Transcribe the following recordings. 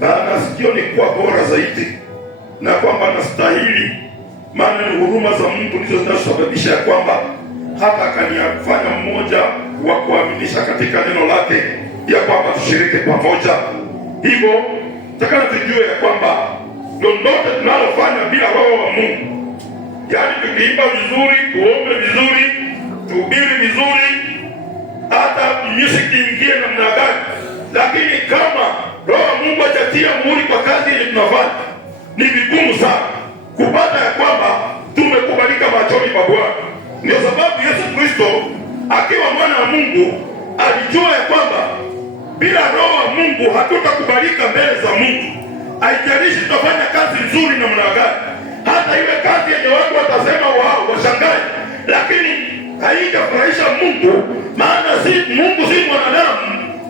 na sikioni kuwa bora zaidi, na kwamba nastahili, maana ni huruma za Mungu ndizo zinazosababisha ya kwamba hata akanifanya mmoja wa kuaminisha katika neno lake, ya kwamba tushiriki pamoja. Hivyo takana tujue ya kwamba lolote tunalofanya bila Roho wa Mungu, yaani tukiimba vizuri, tuombe vizuri, tuhubiri vizuri, hata music ingie namna gani, lakini kama Roho wa Mungu hajatia muhuri kwa kazi ile tunafanya, ni vigumu sana kupata ya kwamba tumekubalika machoni pa Bwana. Ndio sababu Yesu Kristo akiwa mwana wa Mungu alijua ya kwamba bila Roho wa Mungu hatutakubalika mbele za Mungu. Haijalishi tutafanya kazi nzuri namna gani, hata iwe kazi yenye watu watasema wao washangae, lakini haijafurahisha Mungu, maana Mungu si mwanadamu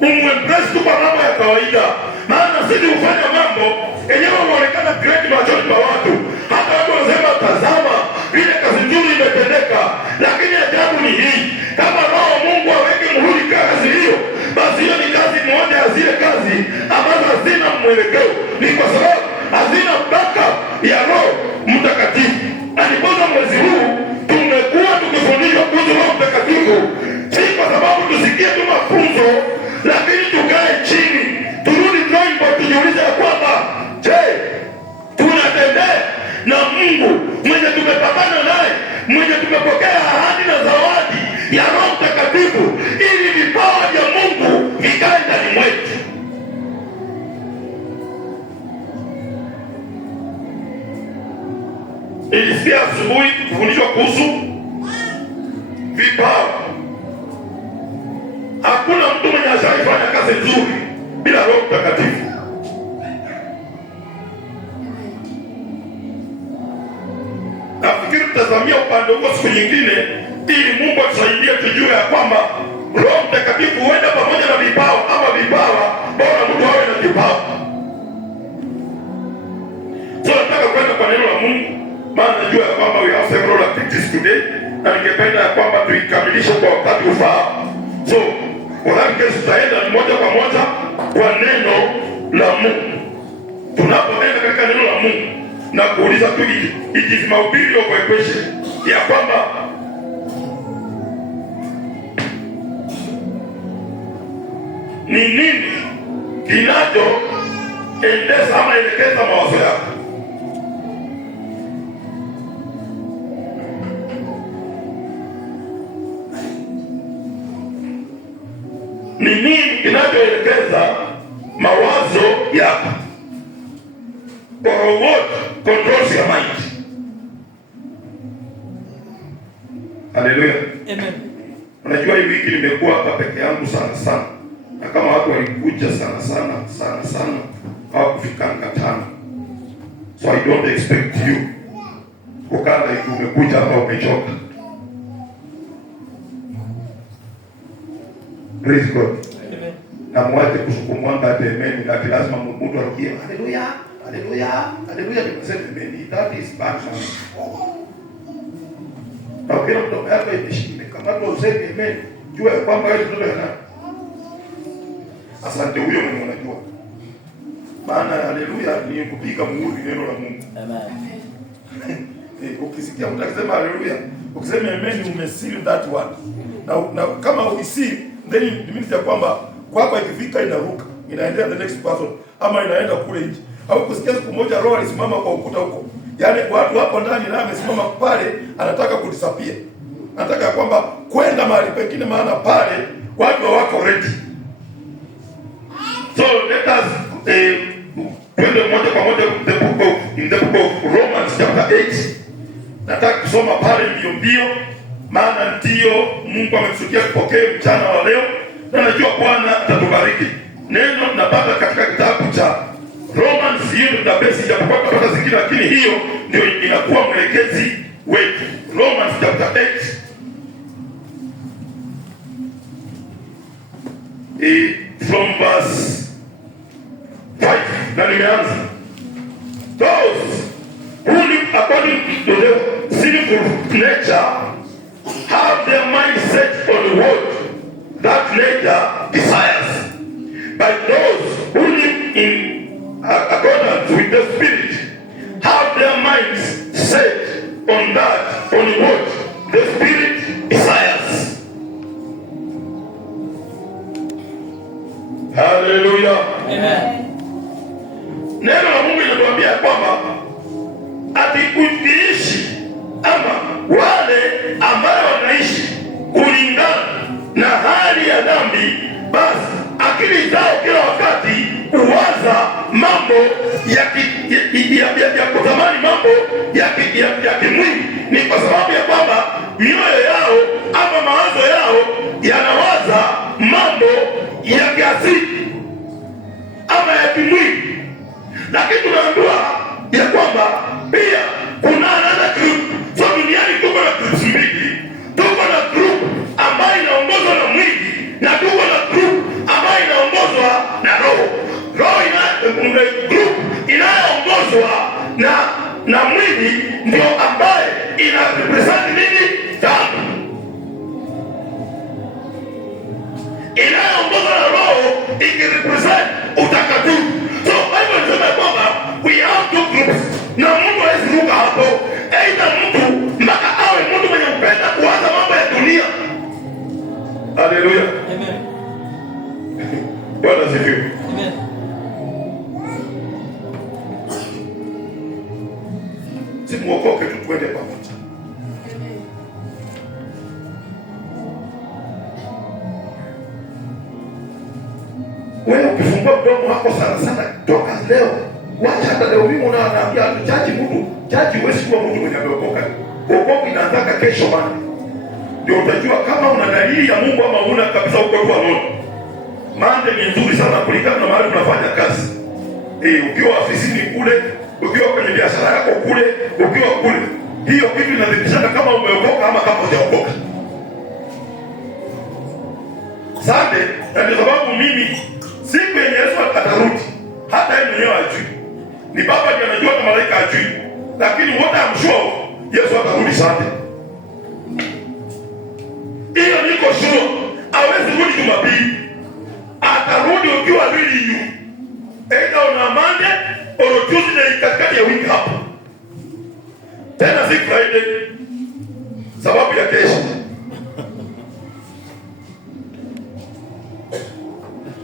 umwempress tu kwa mambo ya kawaida. Maana sisi hufanya mambo yenyewe unaonekana great machoni pa watu, hata watu wanasema tazama ile kazi nzuri imetendeka. Lakini ajabu ni hii, kama Roho Mungu aweke muhuri kazi hiyo, basi hiyo ni kazi moja ya zile kazi ambazo hazina mwelekeo, ni kwa sababu hazina backup ya Roho Mtakatifu. Alipoza mwezi huu tumekuwa tukifundishwa kuhusu Roho Mtakatifu, si kwa sababu tusikie tu mafunzo, lakini tukae chini, turudi drawing board, tujiulize ya kwamba je, tunatembea na Mungu mwenye tumepambana naye, mwenye tumepokea ahadi na zawadi ya Roho Mtakatifu, ili vipawa vya Mungu vikae ndani mwetu. Ilisikia asubuhi kufundishwa kuhusu vipawa. Hakuna mtu mwenye ashaifanya kazi nzuri bila Roho Mtakatifu. Nafikiri tutazamia upande huo siku nyingine, ili Mungu atusaidie tujue ya kwamba Roho Mtakatifu huenda pamoja na vipawa, ama vipawa bora mtu awe na kipawa. So nataka kwenda kwa neno la Mungu, maana najua ya kwamba we have several activities today, na ningependa ya kwamba tuikamilishe kwa wakati ufaao. So kwa sababu tutaenda moja kwa moja kwa neno la Mungu. Tunapoenda katika neno la Mungu na kuuliza tu, it is mahubiri of a question ya kwamba ni nini kinachoendesha ama elekeza mawazo yako. Ni nini kinachoelekeza mawazo yako? Or what controls your mind? Haleluya. Amen. Unajua hii wiki nimekuwa hapa peke yangu sana, na kama watu walikuja sana hawakufikanga 5. So I don't expect you kukaa hivi umekuja hapa umechoka. Praise God. Amen. Na mwache kusukumwanga ate amen, na lazima mtu arukie haleluya, tukasema amen. That is bad. Na kila mtu hapa imeshika kama tu useme amen, jua kwamba wewe mtoto yana. Asante huyo mwenye unajua. Maana haleluya ni kupiga muhuri neno la Mungu. Amen. Ukisikia mtu akisema haleluya, ukisema amen, umeseal that word. Na kama umeseal, then it means ya kwamba kwako ikifika inaruka, inaendea the next person, ama inaenda kule nje. Au kusikia siku moja roho alisimama kwa ukuta huko, yaani watu hapo ndani na amesimama pale, anataka kudisappear, anataka kwamba kwenda mahali pengine, maana pale watu hawako ready. So let us twende moja kwa moja in the book of Romans chapter 8. Nataka kusoma pale mbio, maana ndio Mungu amekusudia kupokea mchana wa leo, na najua Bwana atatubariki. Neno tunapata katika kitabu cha Romans, hiyo ndio base ya kupata zingine, lakini hiyo ndio inakuwa mwelekezi wetu. Romans chapter 8 from verse 5. Na nimeanza, those who live according to the sinful nature have their mind set on what that nature desires. But those who live in accordance with the Spirit, have their minds set on that, on what the Spirit desires. Hallelujah. Amen. Neno la Mungu linatuambia kwamba atikuishi ama wale ambao wanaishi kulingana na hali ya dhambi, basi akili zao kila wakati kuwaza mambo ya kutamani mambo ya kimwili. Ni kwa sababu ya kwamba mioyo yao ama mawazo yao yanawaza mambo ya kiasili ama ya kimwili. Lakini tunaambiwa ya kwamba pia kuna another group. So duniani tuko na groups mbili. Tuko na group ambayo inaongozwa na mwili na tuko na group ambayo inaongozwa na roho. Group inayoongozwa na mwili ndio ambaye ina represent nini? Dhambi. Inayoongozwa na roho ikirepresent utakatifu. So Bible inasema kwamba we have two groups. Na mtu hawezi ruka hapo. Aidha mtu mpaka awe mtu mwenye kupenda kuwaza mambo ya dunia. Haleluya. Amen. Bwana asifiwe. Amen. Simuokoke tu twende pamoja. Wewe ukifungua mdomo wako sana toka leo. Wacha hata leo mimi unaambia chaji Mungu. Chaji huwezi kuwa mtu mwenye ameokoka. Wokovu inaanza kesho bana. Ndio utajua kama una dalili ya Mungu ama una kabisa uko tu alone. Mande ni nzuri sana kulingana na mahali unafanya kazi. Ukiwa ofisini kule, ukiwa kwenye biashara yako kule, ukiwa kule. Hiyo kitu inadhibitisha kama umeokoka ama kama hujaokoka. Sande, na ndio sababu mimi siku yenye Yesu atarudi, hata yeye mwenyewe hajui. Ni Baba ndiye anajua na malaika hajui. Lakini what I'm sure, Yesu atarudi Sunday. Hiyo niko sure. Hawezi rudi Jumapili. Atarudi ukiwa really you. Either on Monday or Tuesday katikati ya wiki hapo. Tena si Friday. Sababu ya kesho.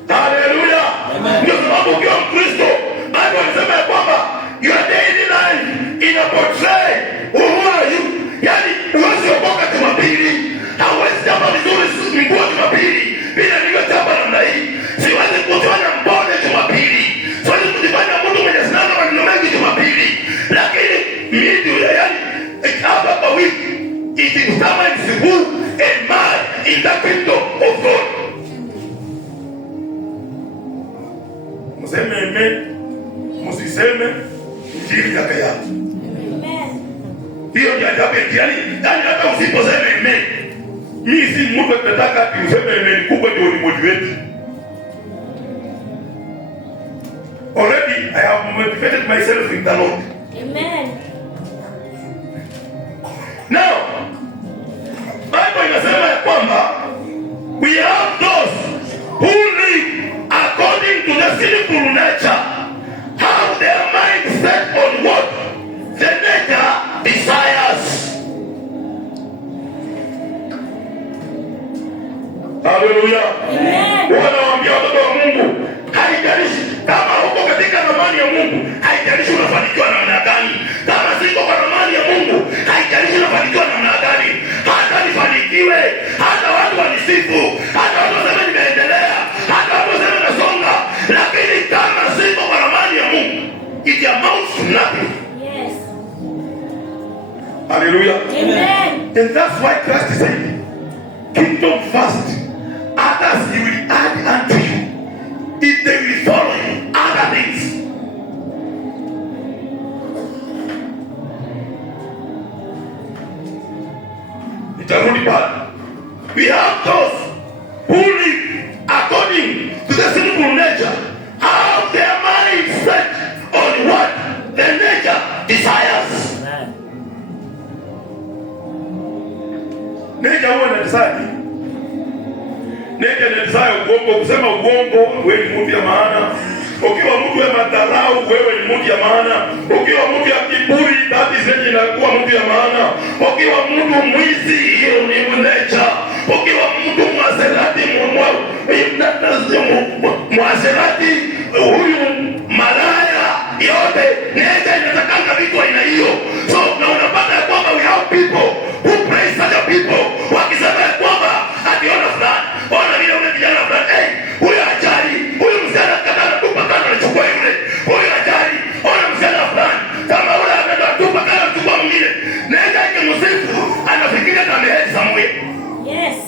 Hallelujah. Ndio sababu ukiwa Mkristo, Bible inasema ya kwamba your daily life ina portray who are you. Yaani huwezi okoka Jumapili. Hauwezi jamba vizuri nguo Jumapili. Bila niwe jamba namna hii. Siwezi kujifanya mbone Jumapili. Siwezi kujifanya mtu mwenye sinanga maneno mengi Jumapili. Lakini mimi yaani hapa kwa wiki it determines who am I in the kingdom of God. Mseme amen. Msiseme injili yake yake. Hiyo ni ajabu yaani hata usiposeme amen. Mimi si mtu anataka ati useme amen kubwa ndio ni motivate. Already I have motivated myself in the Lord. Amen. Now, Bible inasema ya kwamba we have those who live according to the sinful nature, have their mind set on what the nature desires. Hallelujah. Amen. Wanawaambia watoto wa Mungu, haijalishi kama uko katika ramani ya Mungu, haijalishi unafanikiwa namna gani. Kama siko kwa ramani ya Mungu, haijalishi unafanikiwa namna gani. Hata nifanikiwe, hata watu wanisifu, hata watu waseme nimeendelea, hata watu waseme nasonga, lakini kama siko kwa ramani ya Mungu, it amounts to nothing. Yes. Hallelujah. Amen. And that's why Christ said, kingdom first, others he will add unto you. If they will follow you, other things. Nitarudi pale. We have those who live according to the sinful nature, have their mind set on what the nature desires. Nature huwa inadesire. Nature inadesire uongo, kusema uongo, wewe ni mtu ya maana. Ukiwa mtu wa madharau, wewe ni mtu ya maana. Ukiwa mtu ya kiburi, dadi zenye inakuwa mtu ya maana. Ukiwa mtu mwizi, hiyo ni nature. Ukiwa mtu mwaserati, mwaserati, huyu malaya, yote nature inatakanga vitu aina hiyo. So na unapata ya kwamba we have people who praise other people, wakisema ya kwamba ationa fulani, ona vile ule kijana fulani, hey, huyu ajali, huyu msichana katana tupa kana anachukua yule, huyu ajali, ona msichana fulani, kama ule ametoa tupa kana anachukua mwingine. Nature ikimsifu anafikiria kama yeye somewhere. Yes.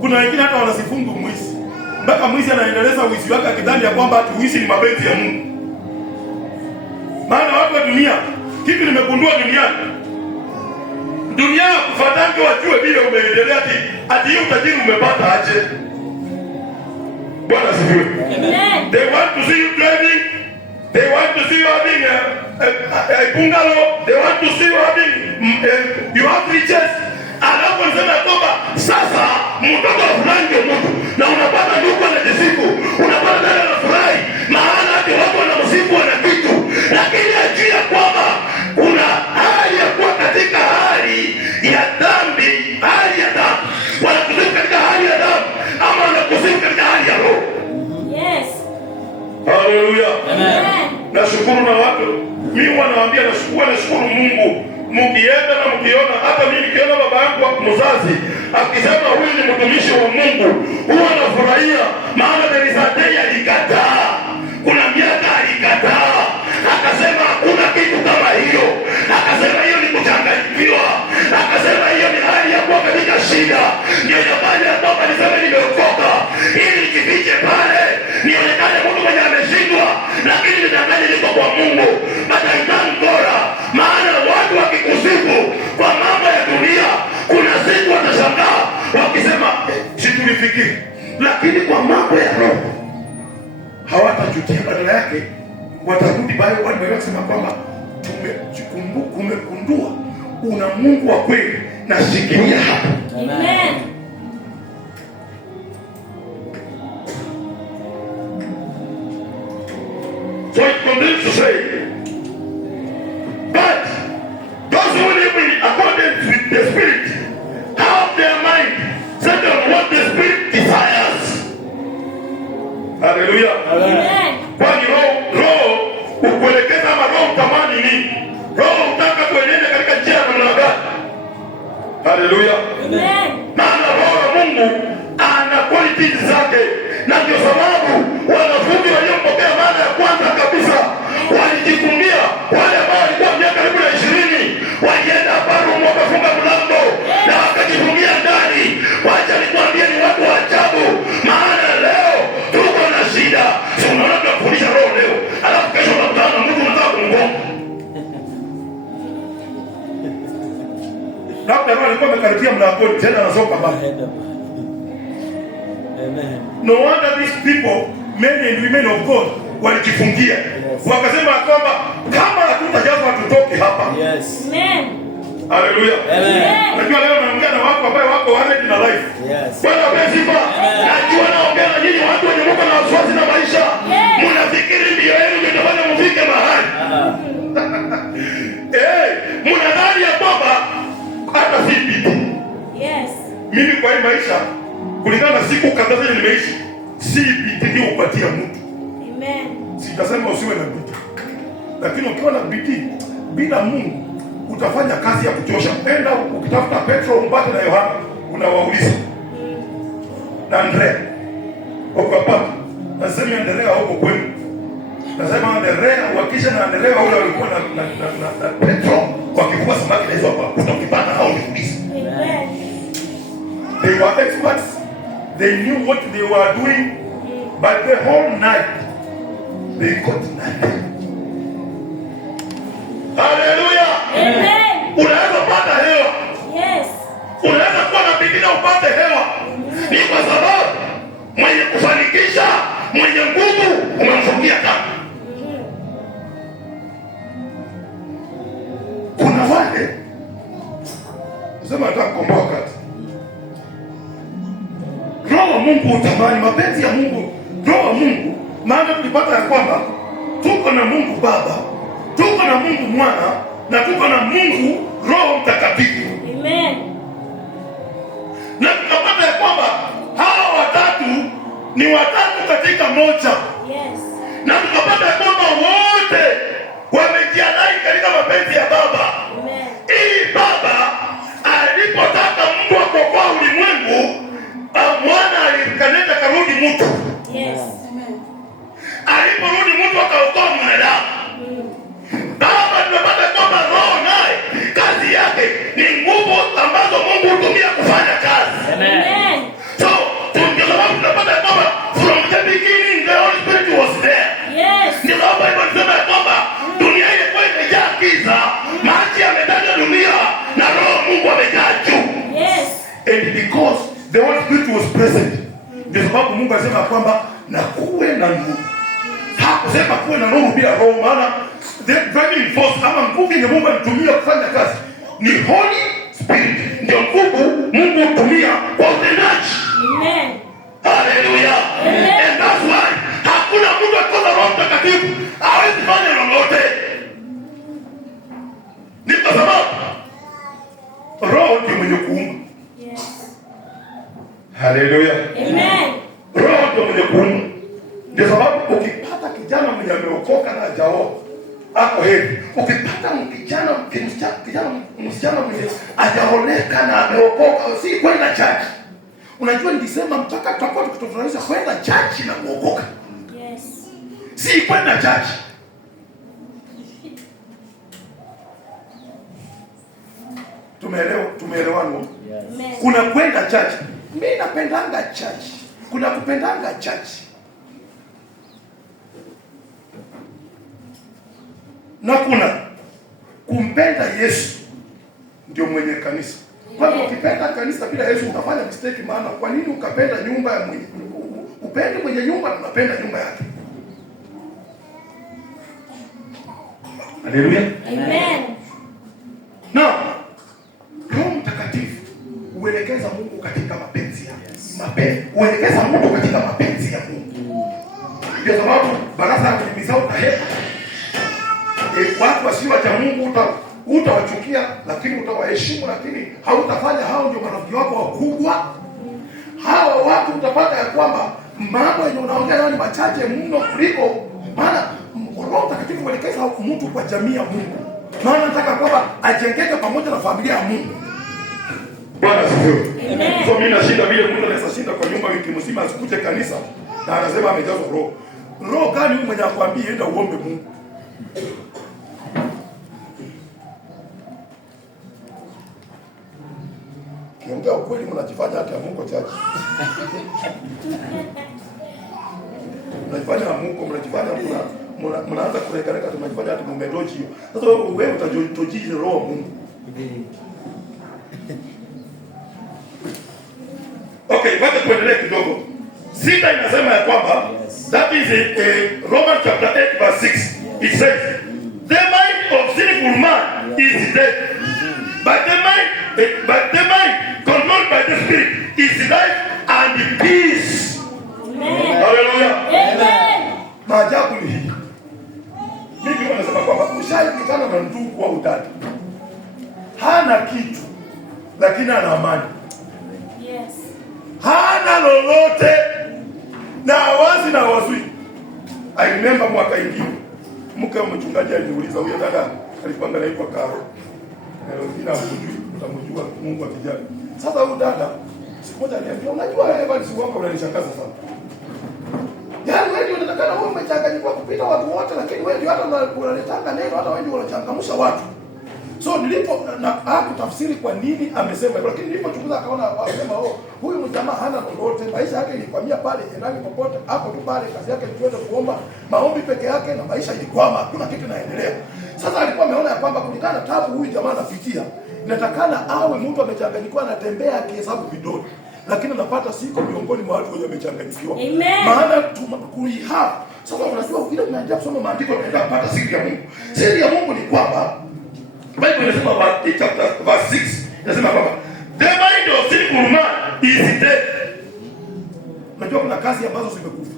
Kuna wengine hata wanasifungu mwizi, mpaka mwizi anaendeleza wizi wake akidhani ya kwamba ati uishi ni mapenzi ya Mungu. Maana watu wa dunia, kitu nimegundua dunia kufatange wajue vile umeendelea, ati hiyo utajiri umepata aje. Bwana asifiwe. They want to see you driving, they want to see you having a bungalow, they want to see you having you have riches. Alafu nisema kwamba sasa mtoto wa fulani ndio mtu, na unapata ndugu anajisifu, unapata dada anafurahi, maana hadi watu wanamsifu wana kitu, lakini ajua kwamba kuna hali ya kuwa katika hali ya dhambi, hali ya dhambi. Wanakusifu katika hali ya dhambi, ama wanakusifu katika hali ya roho. Yes. Haleluya. Amen. Nashukuru na watu, mimi wanawaambia nashukuru Mungu. Mkienda na mkiona, hata mimi nikiona baba yangu mzazi akisema huyu ni mtumishi wa Mungu, huwa nafurahia, maana there is a day alikataa. Kuna miaka alikataa, akasema hakuna kitu kama hiyo, akasema hiyo ni kuchanganyikiwa, akasema hiyo ni hali ya kuwa katika shida. Ndio inafanya ya kwamba niseme nimeokoka, ili nikifiche pale nionekane mtu mwenye ameshindwa, lakini nitangani niko kwa Mungu. Bataitangora, maana watu wakikusifu kwa mambo ya dunia, kuna siku watashangaa wakisema situlifikiri, lakini kwa mambo ya roho hawatajutia, badala yake watarudi bayo wale kusema kwamba kumekundua una Mungu wa kweli, na shikilia hapo. Amen. So it continues to say, but those who live in accordance with the Spirit have their mind set on what the Spirit desires. Hallelujah. Amen. Kwani roho ukuelekeza ama roho utamani nini? Roho utaka kuenenda katika njia ya namna gani? Hallelujah. Amen. Maana roho wa Mungu ana qualities zake, na ndio sababu wanafunzi waliompokea mara ya kwanza kabisa walijifungia. Wale ambao walikuwa miaka karibu na 20 walienda baru, wakafunga mlango na wakajifungia ndani. Wacha nikwambie, ni watu wa ajabu, maana leo tuko na shida. Si unaona tunafundisha roho leo, alafu kesho unakutana na mtu unataka kumgonga. labda roho alikuwa amekaribia mlangoni tena anasoka baba. Amen. No wonder these people, men and women of God, walijifungia. Yes. Wakasema kwamba kama hatutajazwa tutoke hapa. Yes. Amen. Hallelujah. Amen. Unajua leo naongea na watu ambao wako wanted na life. Yes. Bwana asifiwe. Najua naongea na nyinyi watu wenye mko na wasiwasi na maisha. Mnafikiri ndio yenu ndio inafanya mfike mahali. Mnadhani ya kwamba hata si bidii. Yes. Mimi kwa hii maisha kulingana na siku kadhaa zenye nimeishi, si bidii upatia mtu. Amen. Sitasema usiwe na bidii, lakini ukiwa na bidii bila Mungu utafanya kazi ya kuchosha. Enda ukitafuta Petro umpate na Yohana, unawauliza na Andrea ukapata, nasema Andrea huko kwenu, nasema Andrea wakisha na Andrea wale walikuwa na Petro wakikuwa samaki na hizo hapa, utakipata hao niulize. Amen. They were experts, they knew what they were doing, but the whole night they got nothing. Hallelujah. Amen. Unaweza pata hewa. Yes. Unaweza kuwa na bidii na upate hewa. Ni kwa sababu mwenye kufanikisha, mwenye nguvu umemfungia kama. Kuna wale sema nataka kukomboa wakati. Roho wa Mungu utamani mapenzi ya Mungu. Roho wa Mungu Maana tulipata ya kwamba tuko na Mungu Baba, tuko na Mungu Mwana na tuko na Mungu Roho Mtakatifu. Amen. Na tukapata ya kwamba hawa watatu ni watatu katika moja. Yes. Na tukapata ya kwamba wote wamejiandaa katika mapenzi ya Baba. Amen. Ili Baba alipotaka mtu akokoa ulimwengu, Mwana alikaneta karudi mtu. Yes. Aliporudi mtu akaokoa mwanadamu. Baba tunapata kwamba Roho naye kazi yake ni nguvu ambazo Mungu hutumia kufanya kazi. Amen. So tunapata kwamba from the beginning the Holy Spirit was there. Yes. Ndio sababu Biblia inasema kwamba dunia ilikuwa imejaa giza, maji yametanda dunia na Roho Mungu amejaa juu. Yes. And because the Holy Spirit was present, ndio sababu Mungu alisema kwamba na kuwe na nuru. Hakusema kuwe na nuru bila Roho, maana the driving force ama nguvu yenye Mungu alitumia kufanya kazi ni Holy Spirit. Ndio nguvu Mungu hutumia kwa utendaji. Amen. Hallelujah. And that's why hakuna mtu akikosa Roho Mtakatifu hawezi fanya lolote. Ni kwa sababu Roho ndiye mwenye kuumba. Yes. Hallelujah. Amen. Roho ndiye mwenye kuumba. Ndio sababu ukipata kijana mwenye ameokoka na hajaoa hapo heri. Ukipata msichana mwenye hajaoleka na ameokoka, si kwenda church. Unajua nilisema mpaka tutakuwa tukitofautisha kwenda church na kuokoka. Yes. Si kwenda church. Tumeelewana? Amen. Kuna kwenda church. Mimi napendanga church. Kuna kupendanga church. Na kuna kumpenda Yesu ndio mwenye kanisa. Kwa hiyo ukipenda kanisa bila Yesu utafanya mistake, maana kwa nini ukapenda nyumba ya mwenye upende mwenye nyumba na unapenda nyumba yake? Haleluya. Amen. Na Roho Mtakatifu huelekeza Mungu katika mapenzi yake. Huelekeza Mungu katika mapenzi ya Mungu. Ndio sababu baraza la kuhimiza utahepa. Watu wasio wa Mungu utawachukia, lakini utawaheshimu, lakini hautafanya hao ndio marafiki wako wakubwa. Hawa watu utapata ya kwamba mambo yenye unaongea nao ni machache mno kuliko, maana Roho Mtakatifu huelekeza mtu kwa jamii ya Mungu. Maana nataka kwamba ajengeke pamoja na familia ya Mungu. Bwana asifiwe. Amen. So mimi nashinda vile mtu anaweza shinda kwa nyumba wiki mzima asikuje kanisa na anasema amejazwa Roho. Roho gani mwenye akwambia enda uombe Mungu? Kiongea ukweli mnajifanya hata Mungu chache. Mnajifanya Mungu, mnajifanya mnaanza kurekareka, tunajifanya hata mmedoji hiyo. Sasa wewe utatojiji Roho Mungu. Okay, wacha tuendelee kidogo. Sita inasema ya kwamba that is Romans chapter 8 verse 6. It says, the mind of sinful man is death, but the mind controlled by the Spirit is life and peace. Amen. Hallelujah. Amen. Maajabu ni hii. Mimi wanasema kwamba ushaikutana na ndugu au dada, hana kitu lakini ana amani. Yes. Hana lolote na wazi na wazui. I remember mwaka ingine mke wa mchungaji aliniuliza, huyo dada alikuwa anaitwa Karo, jina mjui, utamjua Mungu akijali. Sasa huyo dada siku moja aliniambia, unajua wewe si wako unanishangaza sana. Yaani wewe ndio unatakana wewe umechanganyika kupita watu wote, lakini wewe ndio hata unaletanga neno, hata wewe ndio unachangamsha watu. So nilipo na kutafsiri kwa nini amesema hivyo, lakini nilipochunguza akaona akasema, huyu mjamaa hana lolote, maisha yake ilikwamia pale endani popote, hapo tu pale, kazi yake ni kwenda kuomba maombi peke yake, na maisha ilikwama, hakuna kitu inaendelea. Sasa alikuwa ameona ya kwamba kulingana na tabu huyu jamaa anafikia, inatakana awe mtu amechanganyikiwa, anatembea akihesabu vidole, lakini anapata siko miongoni mwa watu wenye wamechanganyikiwa. Maana kuihapa. Sasa unajua vile unaanza kusoma maandiko unaenda kupata siri ya Mungu. Siri ya Mungu ni kwamba Bible inasema chapter verse 6 inasema kwamba the mind of sinful man is dead. Unajua kuna kazi ambazo zimekufa.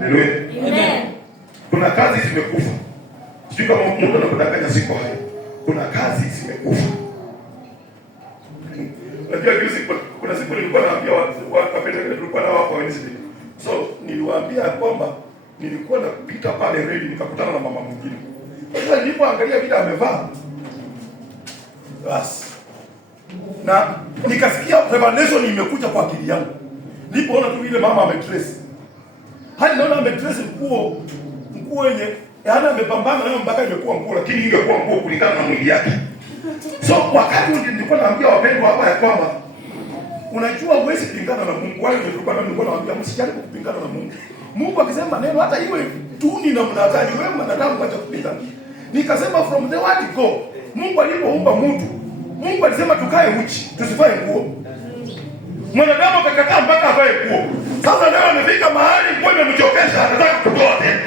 Haleluya. Amen. Kuna kazi zimekufa. Sio kama Mungu anakudanganya siku haya. Kuna kazi zimekufa. Unajua kuna siku nilikuwa naambia wapendwa tulikuwa nao hapo Wednesday. So niliwaambia kwamba nilikuwa napita pale reli nikakutana na mama mwingine. Sasa nilipoangalia vile amevaa basi na nikasikia revelation imekuja kwa akili yangu. Nilipoona tu vile mama ametrace. Hadi naona ametrace nguo yenye yaani amepambana nayo mpaka imekuwa nguo, lakini ingekuwa nguo kulingana na mwili yake. So wakati nilikuwa naambia wapendwa hapa ya kwamba unajua huwezi kupingana na Mungu. Wale nilikuwa naambia msijaribu kupingana na Mungu. Mungu akisema neno hata iwe tuni na mnadaji wewe mwanadamu acha kupingana. Nikasema from the word go. Mungu alipoumba mtu, Mungu alisema tukae uchi, tusivae nguo. Mwanadamu akakataa mpaka avae nguo. Sasa leo amefika mahali nguo imemchokesha, anataka kutoa tena.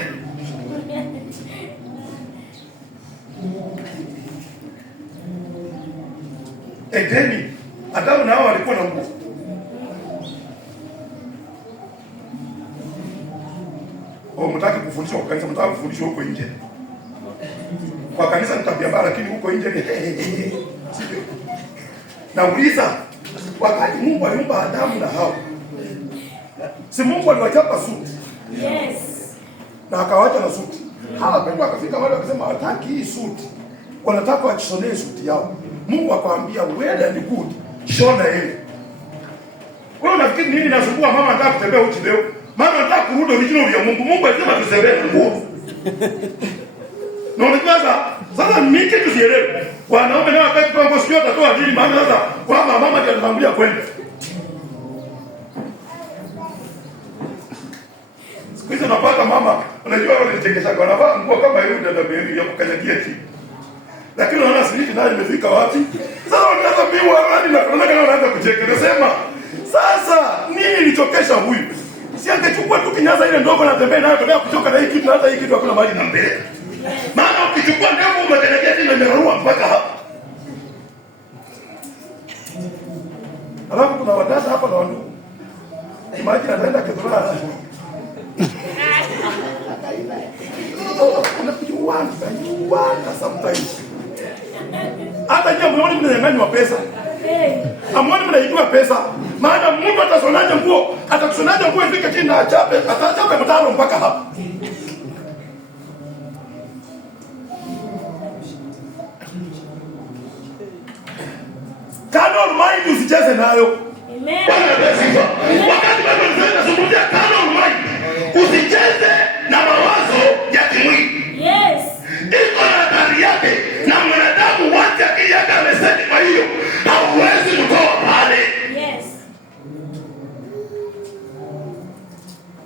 Edeni, Adamu na Hawa walikuwa na nguo. Mtaki kufundishwa kwa kanisa, mtaki kufundishwa huko nje. Kwa kanisa ni tabia mbaya, lakini huko nje ni nauliza, wakati Mungu aliumba Adamu na Hawa, si Mungu aliwachapa suti? Yes. Na akawacha na suti. Hawa pekee akafika wale wakasema hataki hii suti. Wanataka wachonee suti yao. Mungu akamwambia well and good, shona ile. Wewe unafikiri nini nasumbua mama anataka kutembea uchi leo? Mama anataka kurudi original ya Mungu. Mungu alisema tusembee na nguo. Na unajua sasa mimi kitu sielewi. Wanaume nao wakati kwa ngozi yote atatoa dili maana sasa kwamba mama ndiye anamwambia kwenda. Siku hizo napata mama, unajua wale nitekesha kwa navaa nguo kama hiyo ndio baby ya kukanyagia chini. Lakini unaona siliti nayo imefika wapi? Sasa unataka mimi warani na kuna kama unaanza kucheka. Nasema sasa nini nilichokesha huyu? Si angechukua tu kinyaza ile ndogo na tembea nayo tembea kutoka na hii kitu hata hii kitu hakuna mahali na mbele. Maana ukichukua ndevu umetelekea tena imerarua mpaka hapa. Alafu kuna wadada hapa na wandugu. Imagine anaenda kidhara. Unapijuana sometimes. Hata nyinyi mnaona mnanyang'anywa pesa. Amwoni mnaibua pesa. Maana mtu atasonaje nguo, atakusonaje nguo ifike chini na achape, atachape mtaro mpaka hapa. Carnal mind usicheze nayo. Amen. Wakati bado tunazungumzia carnal mind, usicheze na mawazo ya kimwili. Yes. Iko na hatari yake na mwanadamu wote akili yake ameseti, kwa hiyo hauwezi kutoa pale. Yes.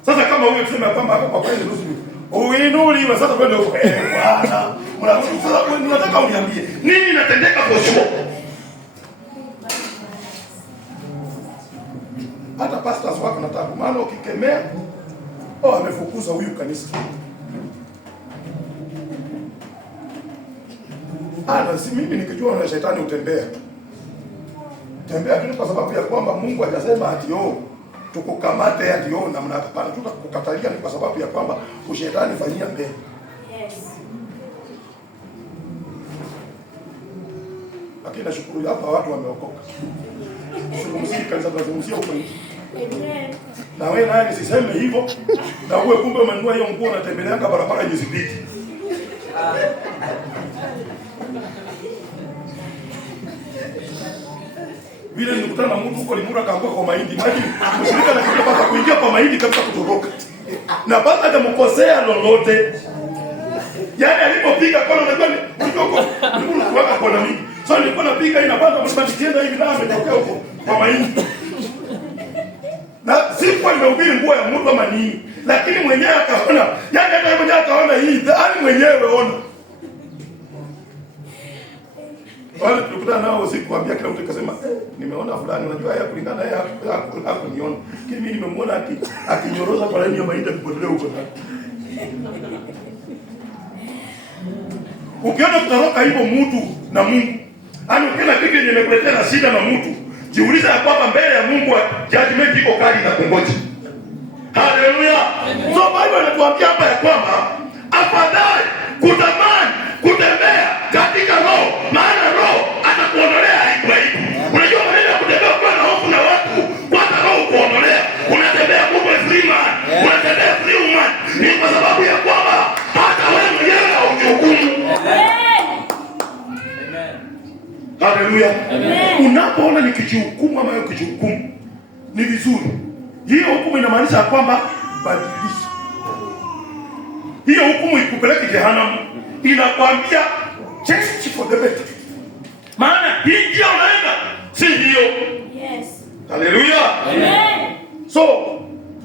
Sasa kama huyo tuseme kwamba hapo kwa kweli nusu uinuliwe sasa kwenda huko bwana unataka uniambie nini inatendeka kwa shuo? Hata pastors wako nataka maana ukikemea amefukuza huyu kanisa. Si mimi nikijua na shetani utembea. Tembea tu kwa sababu ya kwamba Mungu hajasema ati tukukamate ati na mnakapana tutakukatalia, ni kwa sababu ya kwamba ushetani fanyia mbele. Yes. Lakini nashukuru hapa watu wameokoka. Sikumusiki kanisa tunazungumzia huko nje. Amen. Na wewe naye nisiseme hivyo. Na uwe kumbe umenunua hiyo nguo unatembelea barabara yenye zibiti. Vile nilikutana na mtu huko Limuru akaanguka kwa mahindi. Imagine mshirika anataka paka kuingia kwa mahindi kabisa kutoroka. Na baba akamkosea lolote. Yaani alipopiga kona unajua nilikuwa kuwaka kona mingi. So nilikuwa napiga inapanda msibatikienda hivi na ametokea huko kwa mahindi. Na siku nimehubiri nguo ya mtu ama nini. Lakini mwenyewe akaona, yaani hata yeye mwenyewe akaona hii, hadi mwenyewe ona. Wale tulikutana nao usiku kuambia kila mtu akasema nimeona fulani, unajua haya kulingana yeye hakuniona. Lakini mimi nimemwona akinyoroza kwa laini ya mahindi akipotelea huko ndani. Ukiona kutoroka hivyo mtu na Mungu, yaani ukiona kitu yenye imekuletea shida na mtu, jiulize ya kwamba mbele ya Mungu judgment iko kali na kungoja. Haleluya. So Bible inatuambia hapa ya kwamba afadhali kutamani kutembea katika roho, maana roho atakuondolea aibu. Unajua maneno ya kutembea kwa na hofu na watu, kwa roho kuondolea. Unatembea Mungu free man, unatembea free woman. Ni kwa sababu ya kwamba hata wewe mwenyewe haujihukumu. Haleluya. Unapoona nikijihukumu ama ukijihukumu, ni vizuri. Hiyo hukumu inamaanisha kwamba badilisha. Hiyo hukumu ikupeleke jehanamu. Inakwambia change for the better. Maana hii njia unaenda si hiyo. Yes. Haleluya. Amen. So,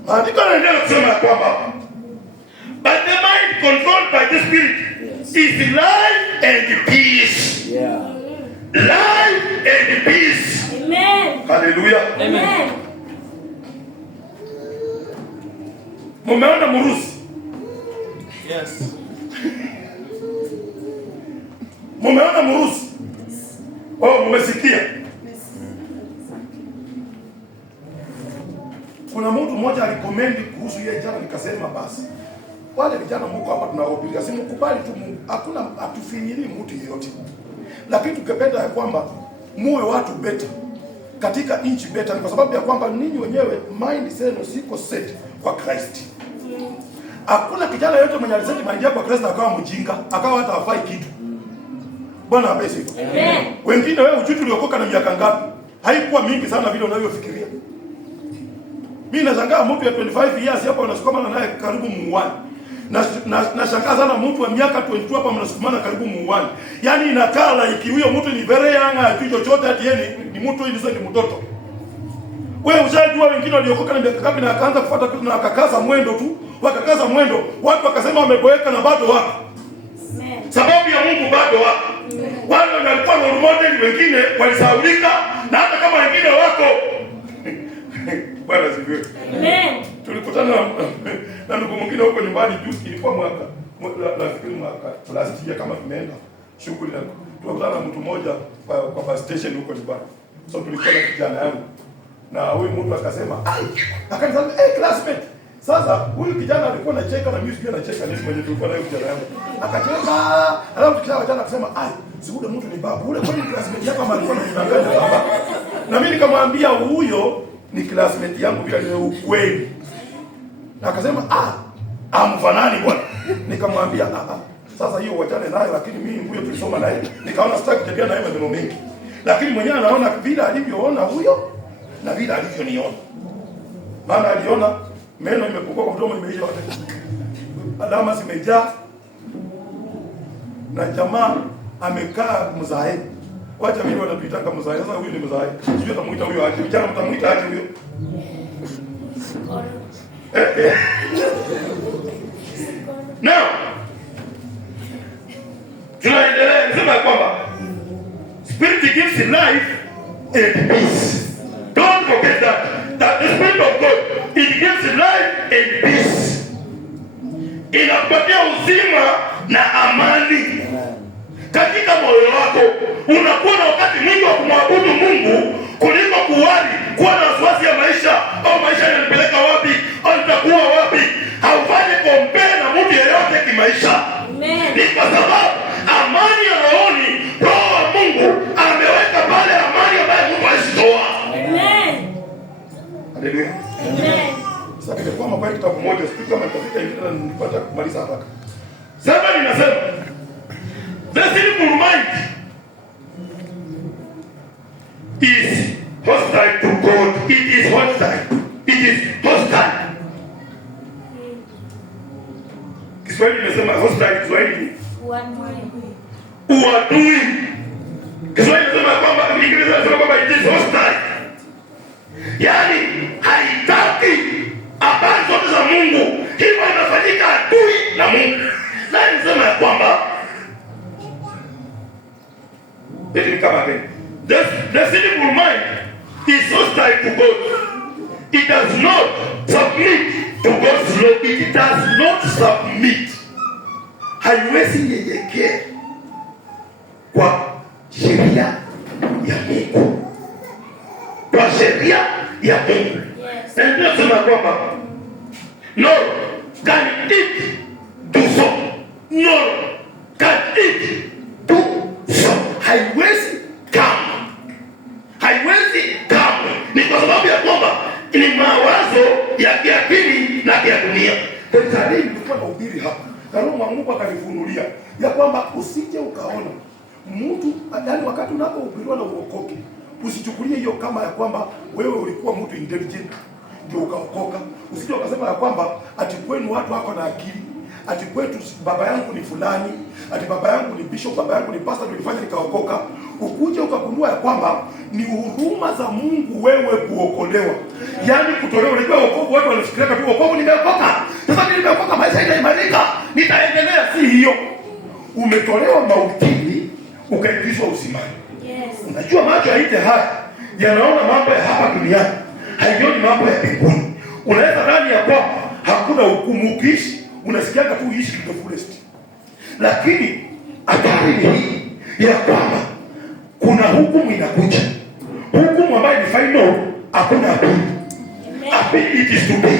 maandiko yanaendelea kusema kwamba but the mind controlled by the spirit is life and peace. Yeah. Life and peace. Amen. Haleluya. Amen. Mumeona Murusi? Yes. Mumeona Murusi? Oh, mumesikia? Kuna mtu mmoja alikomendi kuhusu yeye jana, nikasema basi wale vijana mko hapa tunaopiga simu kubali tu, hakuna atufinyili mtu yeyote, lakini tukipenda ya kwamba muwe watu beta katika nchi beta, ni kwa sababu ya kwamba ninyi wenyewe mind zenu siko set kwa Christ. Hakuna kijana yote mwenye aliseti mind yake kwa Christ akawa mjinga, akawa hata hafai kitu. Bwana abesi. Amen. Wengine wewe ujuti uliokoka na miaka ngapi? Haikuwa mingi sana vile unavyofikiria. Mimi nashangaa mtu ya 25 years hapa unasukumana naye karibu muuani. Nashangaa sana mtu wa miaka 22 hapa mnasukumana karibu muuani. Yaani inakaa like huyo mtu ni very young, hajui chochote, hadi yeye ni mtu hivi sasa, ni mtoto. Wewe ushajua wengine waliokoka na miaka ngapi na akaanza kufuata kitu na akakaza mwendo tu, wakakaza mwendo, watu wakasema wameboeka na bado wako. Amen. Sababu ya Mungu bado wako. Wale walikuwa role model, wengine walisahaulika, na hata kama wengine wako Bwana sifiwe. Amen. Tulikutana na ndugu mwingine huko nyumbani juzi, ilikuwa mwaka last year kama tumeenda shughuli, tulikutana na mtu mmoja kwa bus station huko nyumbani. So tulikuwa na kijana yangu na huyu mtu akasema, akaniambia classmate. Sasa huyu kijana alikuwa anacheka na mimi pia nacheka, nini mwenye tulikuwa naye kijana yangu akacheka, alafu kijana akasema si ule mtu ni babu ule, kwani classmate yako kama alikuwa anadanganya baba? Na mimi nikamwambia huyo ni classmate yangu bila ni ukweli. Na akasema amfanani bwana. Nikamwambia sasa hiyo wachane nayo, lakini mimi huyo tulisoma naye. Nikaona sitaki kutembea naye maneno mengi. Lakini mwenyewe anaona vile alivyoona huyo na vile alivyoniona. Maana aliona meno imepungua kwa mdomo imeisha wote. Alama zimejaa. Na jamaa amekaa mzae. Wacha mimi wanatuitanga mzae. Sasa huyu ni mzae. Sijui atamuita huyo aje. Vijana mtamuita aje huyo? Now, tunaendelea kusema kwamba spirit gives life and peace. Don't forget that the spirit of God, it gives life and peace. Inakupatia uzima na amani katika moyo wako. Unakuwa na wakati mwingi wa kumwabudu Mungu kuliko kuwa na wasiwasi ya maisha, au maisha yananipeleka wapi, au nitakuwa wapi. Haufanyi compare na mtu yeyote kimaisha. Amen. Ni kwa sababu amani ya rohoni, Roho wa Mungu ameweka pale amani ambayo Mungu alisitoa. Amen. Haleluya. Amen. Sasa nilikuwa mabaya kitabu moja, siku kama nitafika hivi na nipata kumaliza haraka. Sasa ninasema the sinful mind is hostile to God. It is hostile. It is hostile. Kiswahili nimesema hostile, Kiswahili uadui. Kiswahili nimesema kwamba, Kiingereza nimesema kwamba it is hostile. Yaani haitaki habari zote za Mungu, hivyo inafanyika adui na Mungu. Na nimesema ya kwamba let me come again. The sinful mind is hostile to God. It does not submit to God's law. It does not submit. Haiwezi nyenyekea kwa sheria ya Mungu. Kwa sheria ya Mungu. Yes. Na ndio sema kwamba nor can it do so. Nor can it do so. Haiwezi kama. Haiwezi kama. Ni kwa sababu ya kwamba ni mawazo ya kiakili na ya dunia. Tayari nilikuwa nahubiri hapa. Na Roho wa Mungu akanifunulia ya kwamba usije ukaona mtu, yaani wakati unapohubiriwa na uokoke, usichukulie hiyo kama ya kwamba wewe ulikuwa mtu intelligent ndio ukaokoka. Usije ukasema ya kwamba ati kwenu watu wako na akili, ati kwetu baba yangu ni fulani, ati baba yangu ni bishop, baba yangu ni pastor ndio nilifanya nikaokoka. Ukuje ukagundua ya kwamba ni huruma za Mungu wewe kuokolewa. Yaani kutolewa. Unajua wokovu watu wanafikiria tu wokovu nimeokoka. Sasa nimeokoka maisha yataimarika, nitaendelea. Si hiyo. Umetolewa mautini ukaingizwa uzimani. Yes. Unajua macho ya nje haya yanaona mambo ya hapa duniani, haioni mambo ya mbinguni. Unaweza ndani ya kwamba hakuna hukumu, ukiishi unasikia tu uishi to the fullest. Lakini hatari ni hii ya kwamba kuna hukumu inakuja. Hukumu ambayo ni final, hakuna apili. Apili it is to be.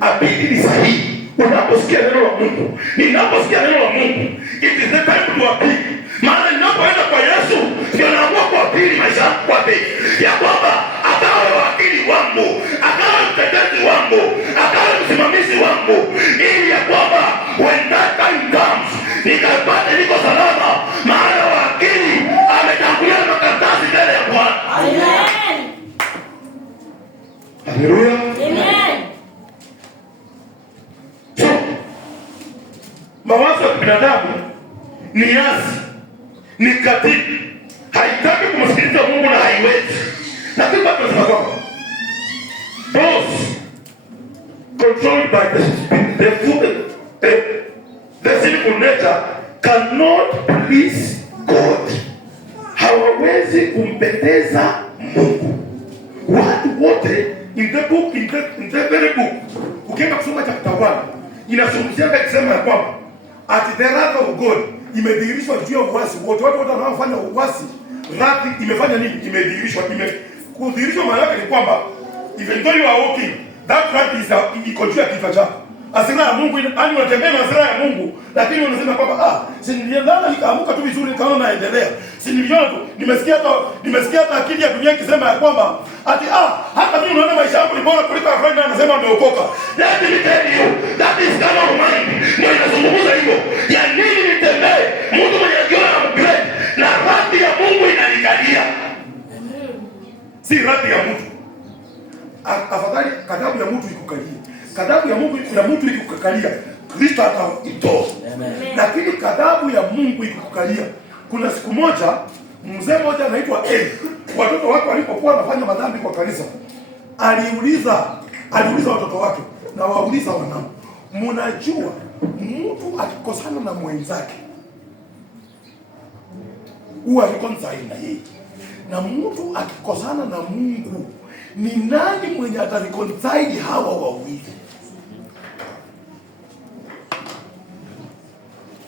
Apili ni sahihi. Unaposikia neno la Mungu, ninaposikia neno la Mungu, it is the time to appeal. Maana ninapoenda kwa Yesu, ndio naamua kuapili maisha kwake. Ya kwamba akawe wakili wangu, akawe mtetezi wangu, akawe msimamizi wangu, ili ya kwamba when that time comes, nikapate niko salama, maana wakili ametangulia na makaratasi mbele ya Bwana. Amen. Haleluya. Amen. So, mawazo ya binadamu ni asi, ni katili, haitaki kumsikiliza Mungu na haiwezi. Lakini bado tunasema kwamba those controlled by the sinful nature cannot please God. Hawawezi kumpendeza Mungu. Watu wote in the very book, ukienda kusoma chapter 1, inazungumzia ikisema ya kwamba at the wrath of God imedhihirishwa juu ya uasi wote. Watu wote wanaofanya uasi, wrath imefanya nini? Imedhihirishwa. Kudhihirishwa maana yake ni kwamba even though you are walking, that wrath is iko juu ya kichwa chako. Hasira ya Mungu, yani unatembea na hasira ya Mungu, lakini unasema kwamba si nilienda nikaamuka tu vizuri nikaona naendelea. Si niliona tu, nimesikia hata akili ya dunia ikisema ya kwamba ati hata mimi unaona maisha yangu ni bora kuliko ya friend anasema ameokoka. Let me tell you, that is kind of mind. Ndio inazungumza hivyo. Ya nini nitembee? Mtu mwenye jiona upgrade na radhi ya Mungu inanikalia. Si radhi ya mtu. Afadhali kadhabu ya mtu ikukalie. Kadhabu ya Mungu ya mtu ikikukalia, Kristo ataitoa. Lakini kadhabu ya Mungu ikikukalia, kuna siku moja mzee mmoja anaitwa Eli, watoto wake walipokuwa wanafanya madhambi kwa kanisa, aliuliza watoto wake na wauliza wanao, mnajua mtu akikosana na mwenzake huwa reconcile na yeye, na mtu akikosana na Mungu ni nani mwenye atareconcile hawa wawili?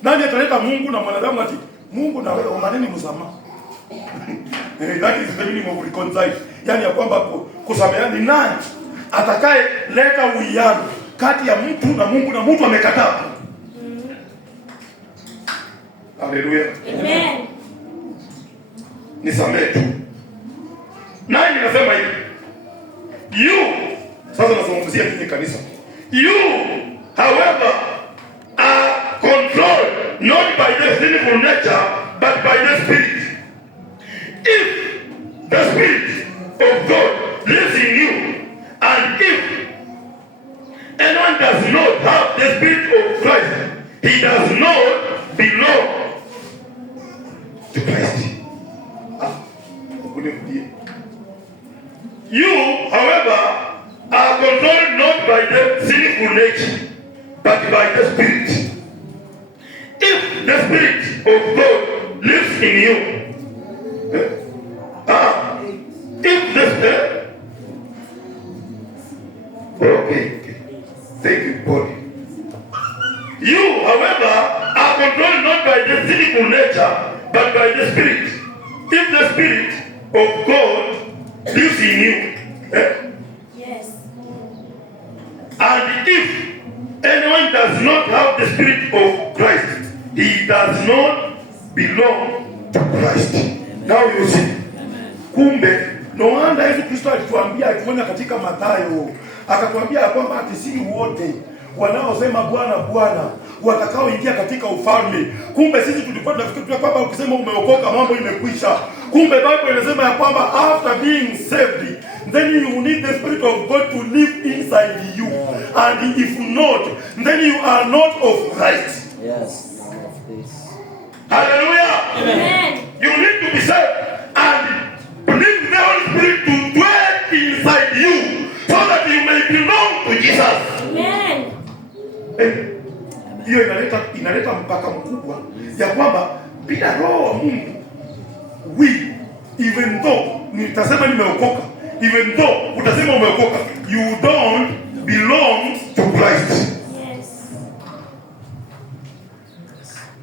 Nani ataleta Mungu na mwanadamu ati Mungu na wewe umaneni msamaha? That is the meaning of reconcile. Yaani ya kwamba kusameheana. Ni nani atakaye leta uwiano kati ya mtu na Mungu na mtu amekataa? Haleluya. Amen. Nisamehe tu. Nani nasema hivi? You, sasa nazungumzia kwenye kanisa. You, however, are controlled not by the sinful nature but by the Spirit. If the Spirit of God lives in you, and if anyone does not have the Spirit of Christ, he does not belong to Christ. You, however, are controlled not by the sinful nature, but by the Spirit. If the Spirit of God lives in you, if the Spirit, okay, thank you, God. You, however, are controlled not by the sinful nature, but by the Spirit. If the Spirit of God lives in you, Yes. and if anyone does not have the spirit of Christ, he does not belong to Christ. Now you see. Kumbe no wonder Yesu Kristo alituambia akiona katika Mathayo akatuambia kwamba ati si wote wanaosema Bwana Bwana watakaoingia katika ufalme. Kumbe sisi tulikuwa tunafikiria kwamba ukisema umeokoka mambo imekwisha. Kumbe Bible inasema ya kwamba after being saved, then you need the Spirit of God to live inside you. And if not, then you are not of Christ. Yes. Hallelujah. Amen. You need to be saved and bring the Holy Spirit to dwell inside you so that you may belong to Jesus. Amen. Hiyo inaleta mpaka mkubwa ya kwamba bila roho wa Mungu even though nitasema nimeokoka, even though utasema umeokoka, you don't belong to Christ. Yes.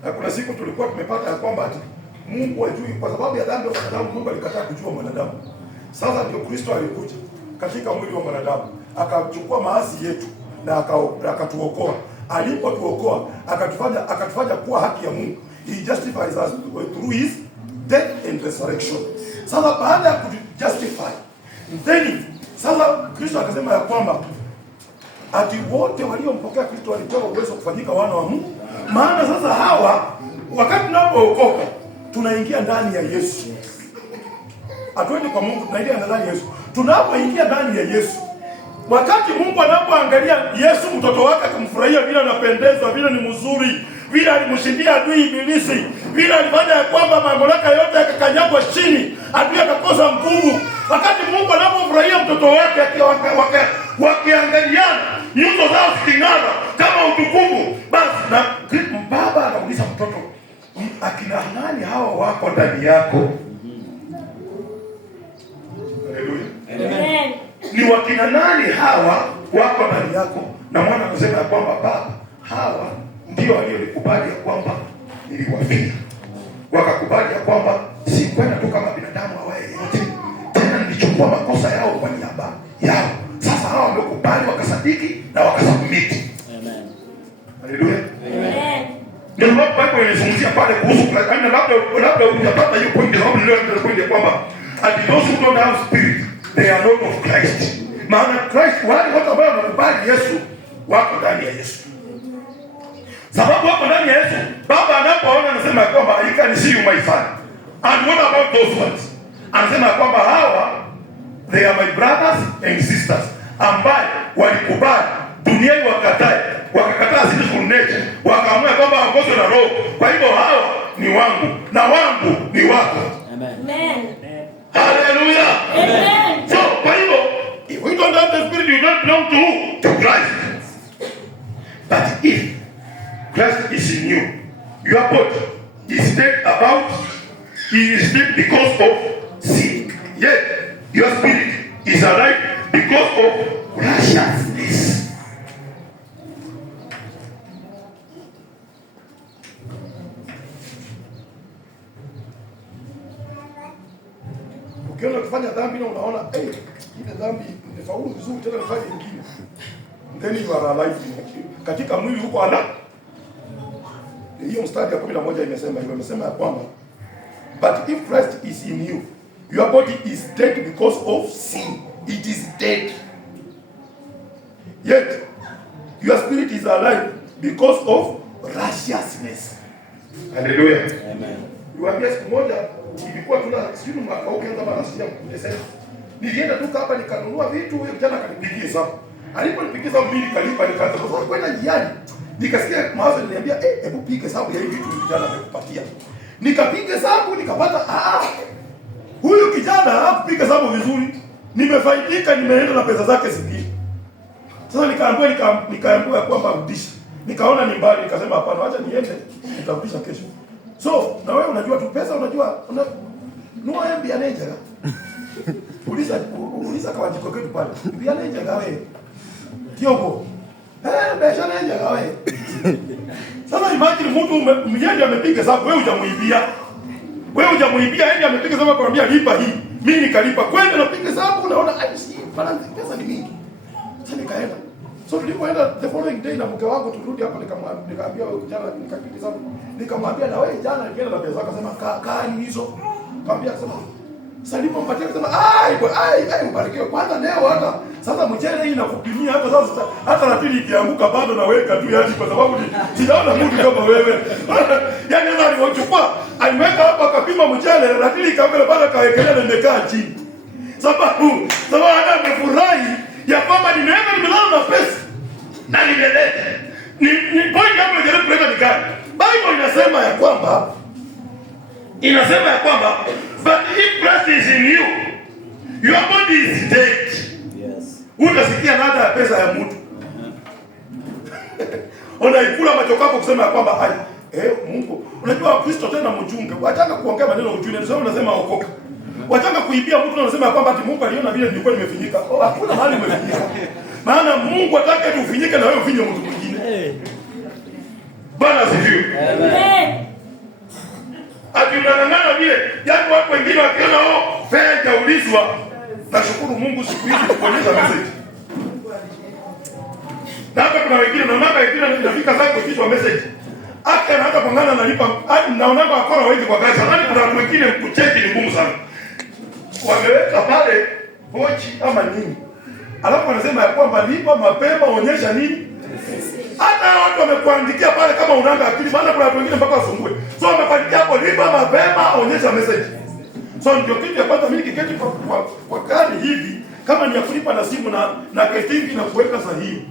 Na kuna siku tulikuwa tumepata ya kwamba ati Mungu hajui kwa sababu ya dhambi ya wanadamu. Mungu alikataa kujua mwanadamu. Sasa ndio Kristo alikuja katika mwili wa mwanadamu, akachukua maasi yetu na akatuokoa. Alipotuokoa akatufanya kuwa haki ya Mungu. He justifies us through his death and resurrection. Sasa baada ya kujustify, then sasa Kristo akasema ya kwamba ati wote waliompokea Kristo walipewa uwezo kufanyika wana wa Mungu. Maana sasa hawa wakati tunapookoka tunaingia ndani ya Yesu. Hatuendi kwa Mungu, tunaingia ndani ya Yesu. Tunapoingia ndani ya Yesu, wakati Mungu anapoangalia Yesu mtoto wake akamfurahia vile anapendeza, vile ni mzuri, vile alimshindia adui ibilisi, vile alifanya ya kwamba mamlaka yote yakakanyagwa chini, adui akakosa nguvu. Wakati Mungu anapofurahia mtoto wake wakiangaliana, nyuso zao ziking'ara kama utukufu, basi na baba anamuuliza mtoto, akina nani hawa wako ndani yako? Haleluya. Amen. Ni wakina nani hawa wako ndani yako? Na mwana anasema ya kwamba baba, hawa ndio walionikubali ya kwamba niliwafia. Wakakubali ya kwamba si kwenda tu kama binadamu awaye yote, tena nilichukua makosa yao kwa niaba yao. Sasa hawa wamekubali, wakasadiki na wakasubmit. Amen. Haleluya. Amen. Ndio Bible inazungumzia pale kuhusu labda utapata hiyo point hapo leo, ndio point ya kwamba and those who don't have spirit, they are not of Christ. Maana Christ, wale watu ambao wanakubali Yesu wako ndani ya Yesu. Sababu wako ndani ya Yesu, baba anapoona anasema kwamba I can see you my son. And what about those ones? Anasema kwamba hawa they are my brothers and sisters, ambaye walikubali dunia hii wakakataa zile nature, wakaamua kwamba waongozwe na Roho. Kwa hivyo hawa ni wangu na wangu ni wako. Amen. Hallelujah. Amen. So, kwa hivyo, if we don't have the Spirit, you don't belong to who? To Christ. But if Christ is in you, your body is dead because of sin. Yet, your spirit is alive because of righteousness. Ukiona ukifanya dhambi na unaona ile dhambi nimefaulu vizuri, tena nifanye nyingine, then you are alive. Katika mwili huko ana hiyo mstari ya 11 imesema ya kwamba but if Christ is in you, your body is dead because of sin. It is dead. Yet your spirit is alive because of righteousness. Hallelujah. Amen. Niwaambia siku moja ilikuwa sijui mwaka huu kama nasikia mkutesema. Nilienda duka hapa nikanunua vitu, huyo kijana akanipigia hesabu. Aliponipigia hesabu mimi nikalipa, nikaanza kwenda njiani. Nikasikia mawazo niambia hebu piga hesabu ya hivi vitu kijana amekupatia. Nikapiga hesabu nikapata huyu kijana hakupiga hesabu vizuri. Nimefaidika, nimeenda na pesa zake zingine. Sasa nikaambiwa kwamba rudisha. Nikaona ni mbali, nikasema hapana, acha niende, nitarudisha kesho. So, na wewe unajua tu pesa, unajua nua embi anaje. Uliza kwa jiko kwetu pale. Embi anaje gawe. Kioko. Besha anaje gawe. Sasa imagine mtu mjanja amepiga sababu wewe hujamuibia. Wewe hujamuibia, yeye amepiga sababu akwambia lipa hii. Mimi nikalipa. Kwenda napiga sababu unaona si balance pesa ni mingi. Sasa nikaenda. So tulipoenda the following day na mke wangu turudi hapa, nikamwambia jana, nikamwambia na wewe jana nikienda na pesa zako, akasema kaa hizo. Kaambia akasema Salimu mpatie, akasema ai mbarikiwe kwanza leo, hata sasa mchele hii nakupimia hata sasa, hata rapili ikianguka bado naweka tu, yani kwa sababu sijaona mtu kama wewe. Yani ndio alichukua alimweka hapa akapima mchele, rapili ikaanguka bado kawekelea na nimekaa chini. Sababu hata nimefurahi ya kwamba nimelala na pesa na nimeleta. Ni point hapo ndio kuleta nikani. Bible inasema ya kwamba but if Christ is in you, your body is dead. Yes. Utasikia nada ya pesa ya mtu. Unaikula machokapo kusema ya kwamba Mungu. Unajua Kristo tena mjunge. Wataka kuongea maneno ujune, ndio unasema okoka. Wataka kuibia mtu unasema ya kwamba ati Mungu aliona vile nilikuwa nimefinyika. Hakuna mahali umefinyika. Maana Mungu ataka tu ufinyike na wewe ufinye mtu mwingine. Bwana asifiwe. Amen. Akimdanganya vile, yaani watu wengine wakiona fedha jaulizwa, nashukuru Mungu siku hizi kuonyesha message. Na hata kuna wengine naona wengine wanafika zako kichwa message. Hata anaanza pangana analipa, naona wakora wengi kwa kazi. Hata kuna watu wengine kucheki ni ngumu sana. Wameweka pale pochi ama nini. Alafu wanasema ya kwamba lipa mapema, onyesha nini? Hata watu wamekuandikia pale kama unanga akili, maana kuna watu wengine mpaka wafungue. So wamekuandikia hapo lipa mapema, onyesha message. So ndio kitu ya kwanza mimi kiketi kwa kadi hivi, kama ni ya kulipa na simu na ketingi na kuweka sahihi.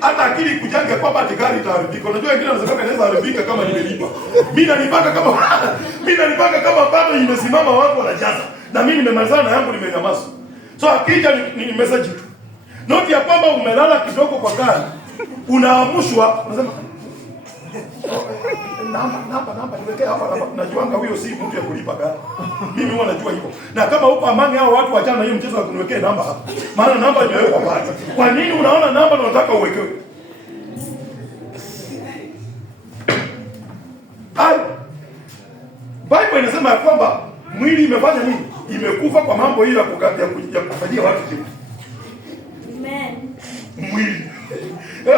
Hata akili kujange kwamba ati gari itaharibika. Unajua wengine wanasema inaweza haribika kama nimelipa. Mimi nalipaka kama bado imesimama watu wanajaza. Na mimi nimemalizana na yangu nimenyamaza. So akija ni message tu. Noti ya kwamba umelala kidogo kwa gari. Unaamushwa, unasema namba niwekea hapa, najuanga huyo si mtu ya kulipa gari. Mimi huwa najua hivyo. Na kama huko amani hao watu wachana na hiyo mchezo wa kuniwekea namba hapa. Maana namba imewekwa pale. Kwa nini unaona namba na unataka uwekewe? Bible inasema ya kwamba mwili imefanya nini? Imekufa kwa mambo hiyo ya kufanyia watu kitu. Amen. Mwili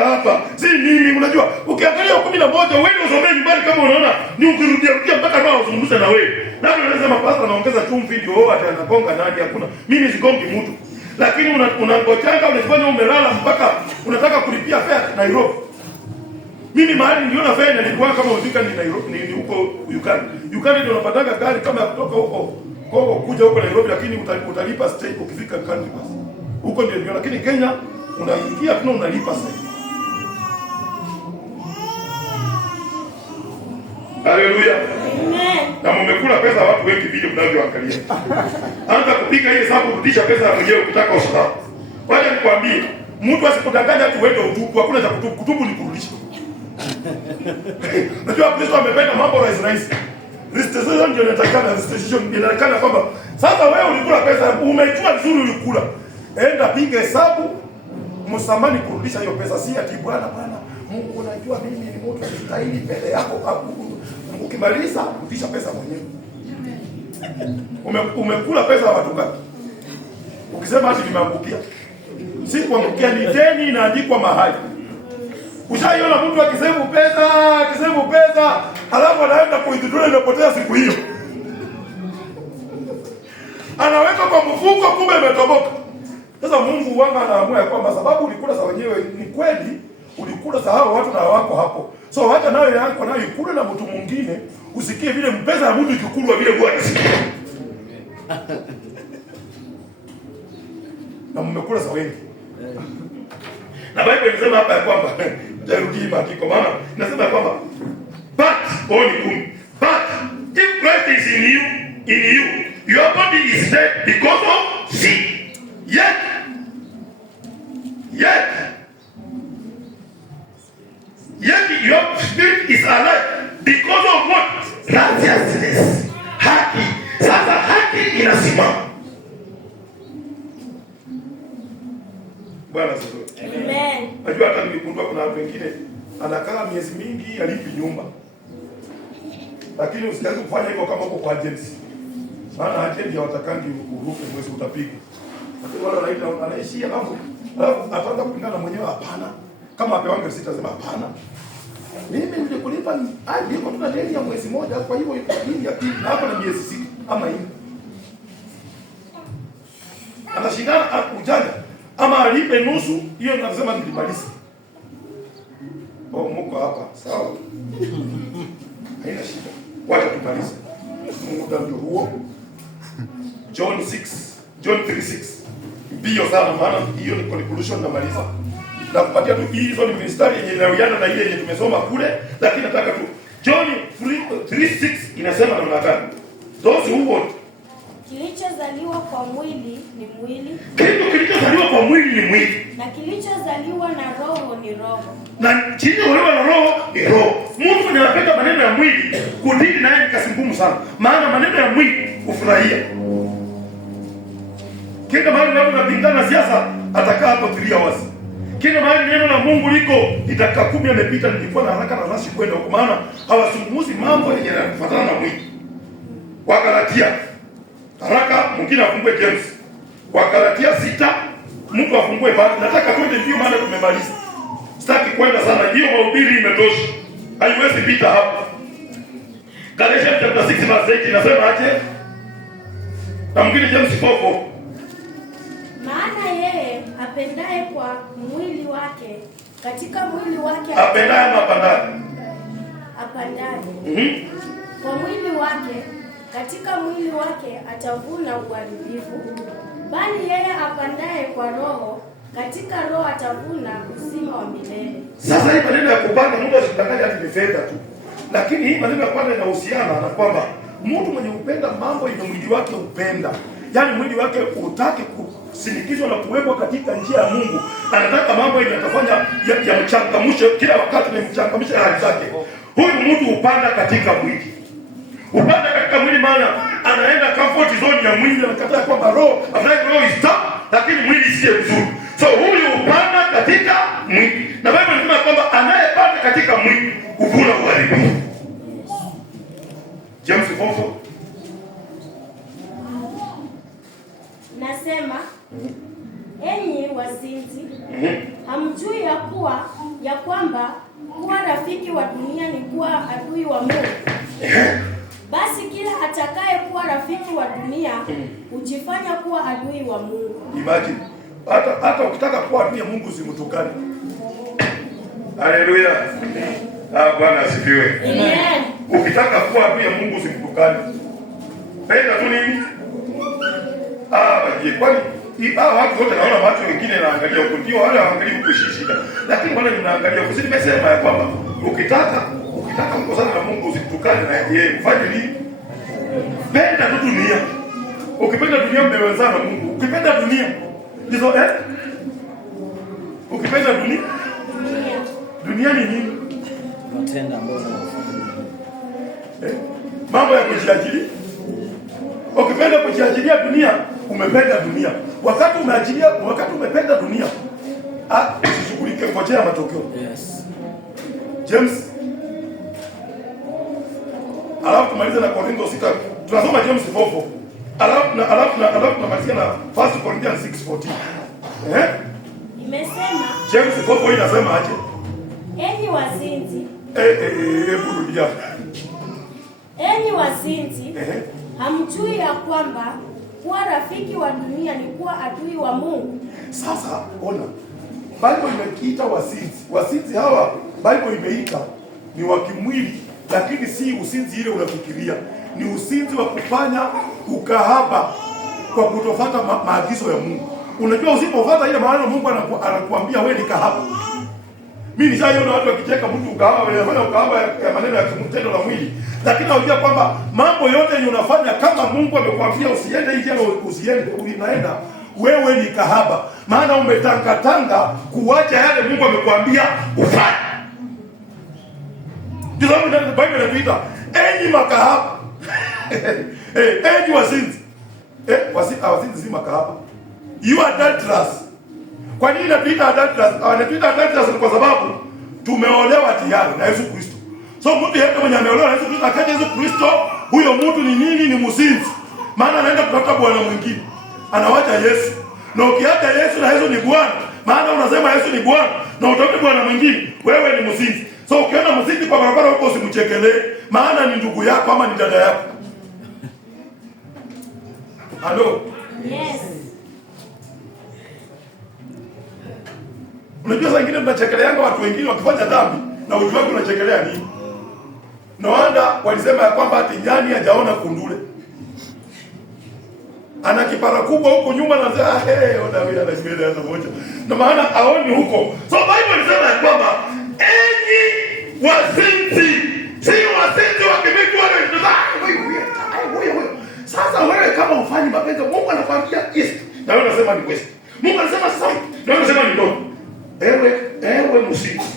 hapa si nini, unajua ukiangalia 11 wewe usomee nyumbani kama unaona ni ukirudia mpaka nao uzungumze na wewe. Labda unasema pastor anaongeza chumvi ndio hata anagonga nani, hakuna. Mimi sigongi mtu. Lakini unangojanga unafanya umelala mpaka unataka kulipia fare Nairobi. Mimi mahali niliona fare nilikuwa kama ufika ni Nairobi, ni huko Uganda. Uganda ndio unapataka gari kama ya kutoka huko Kongo kuja huko Nairobi, lakini utalipa stay ukifika country bus. Huko ndio, lakini Kenya unaingia tuna unalipa sasa. Haleluya. Amen. Na mmekula pesa watu wengi vile mnavyoangalia. Anza kupika ile hesabu, kurudisha pesa mwenyewe ukitaka usawa. Wacha nikwambie, mtu asipodanganya tu wewe utubu, hakuna cha kutubu. Kutubu ni kurudisha. Najua Kristo amependa mambo rahisi. Restitution ndio inatakana, restitution inatakana kwamba sasa wewe ulikula pesa, umejua vizuri ulikula. Enda piga hesabu, msamani kurudisha hiyo pesa, si ati bwana Mungu unajua mimi ni mtu anastahili mbele yako. Ukimaliza rudisha pesa mwenyewe. Umekula pesa watu ngapi? Ukisema ati nimeangukia. Si kuangukia, ni deni inaandikwa mahali. Ushaiona mtu akisema pesa, alafu anaenda kuidhuru inapotea siku hiyo. Anaweka kwa mfuko kumbe imetoboka. Sasa Mungu wanga anaamua kwamba sababu ulikula za wenyewe, ni kweli ulikula za hao watu na wako hapo. So hata nawe yako nayo ikule na mtu mwingine, usikie vile mpesa ya mtu ikikulwa vile Bwana sikia. Na mmekula za wengi. Na Bible inasema hapa ya kwamba jarudi maandiko, maana inasema kwamba but if Christ is in you, your body is dead because of sin. Yet your spirit is alive because of what? Righteousness. Haki. Sasa haki inasimama. Bwana asifiwe. Amen. Najua hata niligundua kuna watu wengine anakaa miezi mingi alipi nyumba. Lakini usianze kufanya hivyo kama uko kwa agency. Maana agency hawatakangi uruke mwezi utapiga. Lakini wale wanaita anaishia hapo. Alafu ataanza kupingana mwenyewe, hapana. Kama apewange risiti asema hapana. Mimi nilikulipa niko tuna deni ya mwezi moja, kwa hivyo hii ya pili na hapa na miezi 6 ama hii. Anashindana ujanja ama alipe nusu, hiyo anasema nilimaliza. Mko hapa sawa? Haina shida. Wacha tumalize. Muda ndio huo. John 3:6. Bio sana maana hiyo ni conclusion na maliza. Na kupatia tu hizo ni mistari yenye inawiana na ile yenye tumesoma kule, lakini nataka tu John 3:6 inasema namna gani? Those who want kilichozaliwa kwa mwili ni mwili. Kitu kilichozaliwa kwa mwili ni mwili. Na kilichozaliwa na roho ni roho. Na kilichozaliwa na roho ni roho. Mungu anapenda maneno ya mwili kudili naye ni kazi ngumu sana. Maana maneno ya mwili ufurahia. Kila mahali unapingana na siasa atakaa hapo 3 hours. Kila mahali neno la Mungu liko dakika 10 imepita, nilikuwa na haraka na rush kwenda huko, maana hawazungumzi mambo yenye yanafuatana na mwili. Wagalatia haraka, mwingine afungue James. Wagalatia 6, mtu afungue bado. Nataka twende ndio maana tumemaliza. Sitaki kwenda sana. Hiyo mahubiri imetosha. Haiwezi pita hapo. Galatians chapter 6 verse 8 inasema aje? Na mwingine James 4:4. Maana yeye apendaye kwa mwili wake katika mwili wake apendaye mapandaye. Kwa mwili wake katika mwili wake atavuna uharibifu, bali yeye apandaye kwa roho katika roho atavuna uzima wa milele. Sasa hii maneno ya kupanda, Mungu asidanganye ati ni fedha tu. Lakini hii maneno ya kupanda inahusiana na kwamba mtu mwenye upenda mambo yenye mwili wake upenda. Yaani mwili wake utaki kusinikizwa na kuwekwa katika njia ya Mungu. Anataka mambo yenye atafanya ya mchangamshe kila wakati, na mchangamshe hali zake. Huyu mtu upanda katika mwili. Upanda katika mwili maana anaenda comfort zone ya mwili, anakataa kwamba roho, afadhali roho istop, lakini mwili siye mzuri. So huyu upanda katika mwili. Na Biblia inasema kwamba anayepanda katika mwili huvuna uharibifu. James 4:4. Nasema, enyi wazinzi, hamjui ya kwamba kuwa rafiki wa dunia ni kuwa adui wa Mungu? Basi kila atakaye kuwa rafiki wa dunia hujifanya kuwa adui wa Mungu. Imagine, hata ukitaka kuwa adui ya Mungu usimtukane. Haleluya. Bwana asifiwe. Amen. Ukitaka kuwa adui ya Mungu usimtukane. Penda tu nini? Kwani watu wote naona watu wengine naangalia huko, ndio wale waangalia kushishika. Lakini wale mnaangalia huko, sisi nimesema ya kwamba ukitaka kukosana na Mungu usitukane na yeye. Fanye nini? Penda tu dunia. Ukipenda dunia mmewezana na Mungu. Ukipenda dunia ndizo ukipenda dunia ni nini? Matendo ambayo mambo ya kujiajiri. Ukipenda kujiajiria dunia, umependa dunia. Wakati umependa dunia, usishughulike ngojea matokeo. Yes. James. Alafu tumaliza na Korintho 6. Tunasoma James 4:4. Alafu tunamalizia na 1 Corinthians 6:14. Imesema James 4:4 inasema aje? Enyi wazinzi. Burudia. Enyi wazinzi. Hamjui ya kwamba kuwa rafiki wa dunia ni kuwa adui wa Mungu? Sasa ona, Bible imekiita wasinzi. Wasinzi hawa Bible imeita ni wa kimwili, lakini si usinzi ile unafikiria. Ni usinzi wa kufanya ukahaba kwa kutofuata maagizo ya Mungu. Unajua usipofuata ile maana Mungu anakuambia wewe ni kahaba. Mimi nishaona watu wakicheka mtu ukahaba, wanafanya ukahaba ya maneno ya kimtendo la mwili. Lakini unajua kwamba mambo yote yenye unafanya kama Mungu amekwambia usiende hivi au usiende, unaenda, wewe ni kahaba. Maana umetangatanga kuacha yale Mungu amekwambia ufanye. Ndio sababu Biblia inatuita enyi makahaba. Enyi wazinzi. Wazinzi si makahaba. You are adulterous. Kwa nini inatuita adulterous? Inatuita adulterous kwa sababu tumeolewa tayari na Yesu Kristo. So mtu yeyote mwenye ameolewa na Yesu Kristo, akaja Yesu Kristo, huyo mtu ni nini? Ni mzinzi. Maana anaenda kutafuta bwana mwingine. Anawacha Yesu. Na ukiacha Yesu na Yesu ni Bwana, Maana unasema Yesu ni Bwana na utafuta bwana mwingine, wewe ni mzinzi. So ukiona mzinzi kwa barabara huko usimchekelee, maana ni ndugu yako ama ni dada yako. Halo? Yes. Unajua saa ingine tunachekeleanga watu wengine wakifanya dhambi na ujua tunachekelea nini? No wonder walisema ya kwamba ati nyani hajaona kundule. Ana kipara kubwa huko nyuma na anasema ona wewe anashimeda hapo moja. Na maana haoni huko. So Bible inasema ya kwamba enyi wazinzi, si wazinzi wakimiki wale wewe. Sasa wewe kama ufanye mapenzi Mungu anakuambia east na wewe unasema ni west. Mungu anasema south na wewe unasema ni north. Ewe msinzi.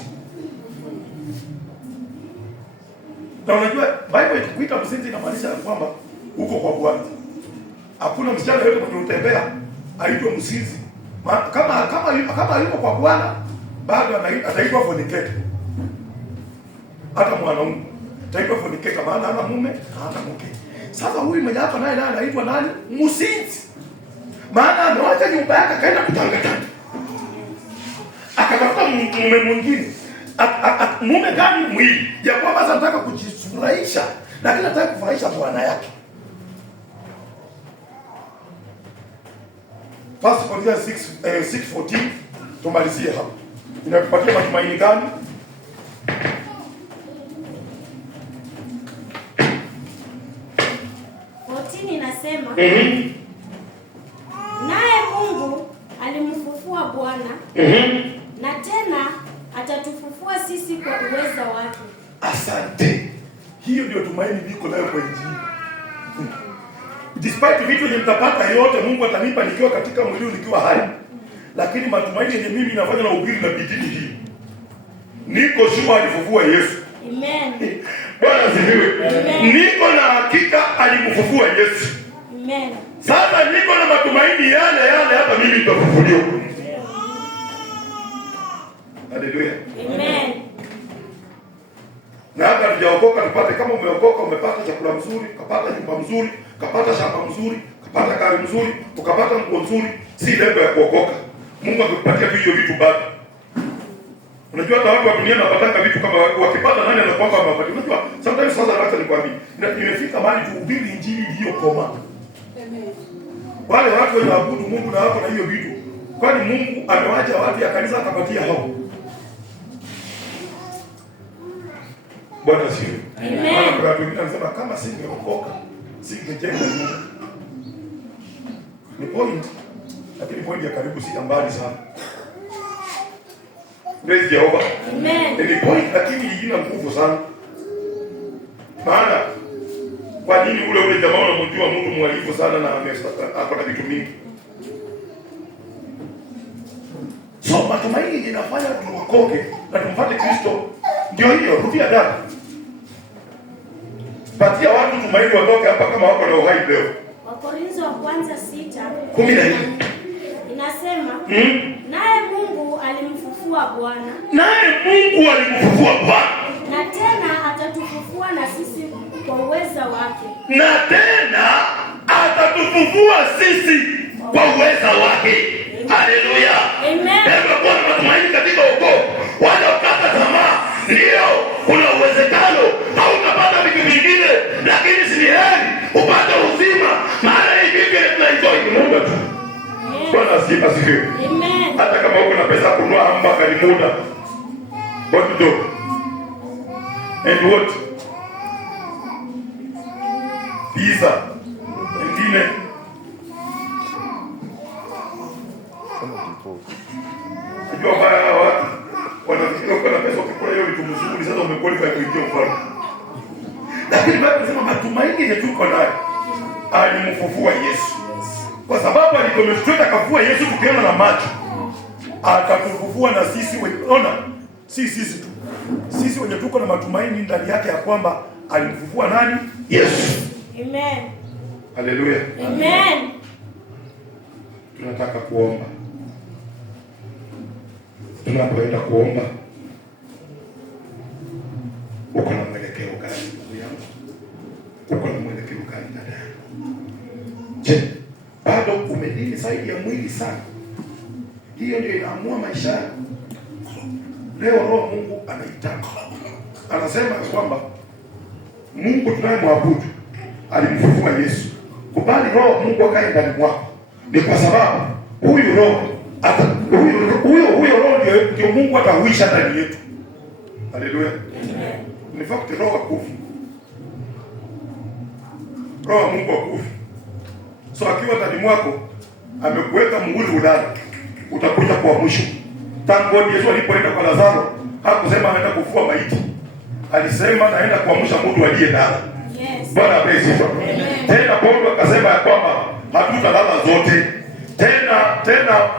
Na unajua Bible ikikuita msinzi inamaanisha kwamba uko kwa Bwana. Hakuna msichana yote mwenye utembea aitwe msinzi. Kama yuko kwa Bwana bado ataitwa fornicator. Hata mwanaume ataitwa fornicator maana hana mume, hana mke. Sasa huyu mwenye hapa naye anaitwa nani? Msinzi. Maana ameacha nyumba yake kaenda kutangatanga. Akatafuta mume mwingine. Mume gani mwili? Ya kwamba anataka kujifurahisha, lakini anataka kufurahisha bwana yake. First Corinthians 6:14 tumalizie hapa. Inakupatia matumaini gani? Inasema naye Mungu alimfufua Bwana na tena atatufufua sisi kwa uweza wake. Asante. Hiyo ndio tumaini niko nayo kwa Injili. Despite vitu yenye mtapata yote Mungu atanipa nikiwa katika mwili nikiwa hai. Lakini matumaini yenye mimi nafanya na ubiri na bidii hii. Niko sure alifufua Yesu. Amen. Bwana asifiwe. Niko na hakika alimfufua Yesu. Amen. Sasa niko na matumaini yale hata mimi nitafufuliwa. Haleluya. Amen. Na hata tujaokoka tupate, kama umeokoka umepata chakula mzuri, kapata nyumba mzuri, kapata shamba mzuri, kapata gari mzuri, ukapata nguo nzuri, si lengo ya kuokoka. Mungu akupatia hiyo vitu bado. Unajua hata watu wa dunia wanapataka vitu kama wakipata nani anakuanga amepata. Unajua sometimes sasa hata nikwambie, nimefika mahali tuhubiri injili iliyokoma. Amen. Wale watu wanaabudu Mungu na wako na hiyo vitu. Kwani Mungu amewacha watu ya kanisa akapatia hao. Bwana sifiwe. Amen. Maana kuna watu wengine wanasema kama singeokoka, singejenga nyumba. Ni point. Lakini point ya karibu si mbali sana. Praise Jehovah. Amen. Ni point lakini ina nguvu sana. Maana kwa nini ule jamaa unamjua mtu mwalifu sana na amepata vitu mingi? So matumaini inafanya tuokoke na tumpate Kristo. Ndio hiyo, rudia dada. Patia watu tumaini watoke hapa kama wako na uhai leo. Wakorintho wa kwanza 6:14 inasema naye Mungu alimfufua Bwana. Naye Mungu alimfufua Bwana. Na tena atatufufua na sisi kwa uweza wake. Na tena atatufufua sisi kwa uweza wake. Haleluya. Amen. Hebu kwa matumaini katika wokovu. Wala ukata tamaa. Ndio kuna uwezekano hautapata vitu vingine, lakini si heri upate uzima. Maana hii vitu tunaenjoy ni muda tu. Bwana asifiwe. Amen. Hata kama uko na pesa kununua hamburger ni muda. What to do? And what? Pizza. Wengine unajua baya watu wanafikiria uko na pesa ukikula hiyo vitu mzuri sasa umequalify kuingia ufalme. Lakini Biblia inasema matumaini yetu tuko nayo. Alimfufua Yesu. Kwa sababu alikometoka kafua Yesu tukiona na macho. Atatufufua na sisi ona sisi tu. Sisi wenye tuko na matumaini ndani yake ya kwamba alimfufua nani? Yesu. Amen. Haleluya. Amen. Tunataka kuomba. Tunapoenda kuomba, uko na mwelekeo gani ndugu yangu? Uko na mwelekeo gani dada yangu? Je, bado umedini zaidi ya mwili sana? Hiyo ndio inaamua maisha yako. Leo Roho Mungu anaitaka. Anasema kwamba Mungu tunayemwabudu alimfufua Yesu. Kubali Roho Mungu akae ndani mwako. Ni kwa sababu huyu Roho huyo Roho ndio Mungu atahuisha ndani yetu. Haleluya. Ni fakti Roho akufu. Roho Mungu akufu. So akiwa ndani mwako amekuweka muhuri ulale. Utakuja kwa mwisho. Tangu Yesu alipoenda kwa Lazaro, hakusema anaenda kufua maiti. Alisema naenda kuamsha mtu aliyelala. Yes. Bwana apewe sifa. Tena Paulo akasema ya kwamba hatutalala zote. Tena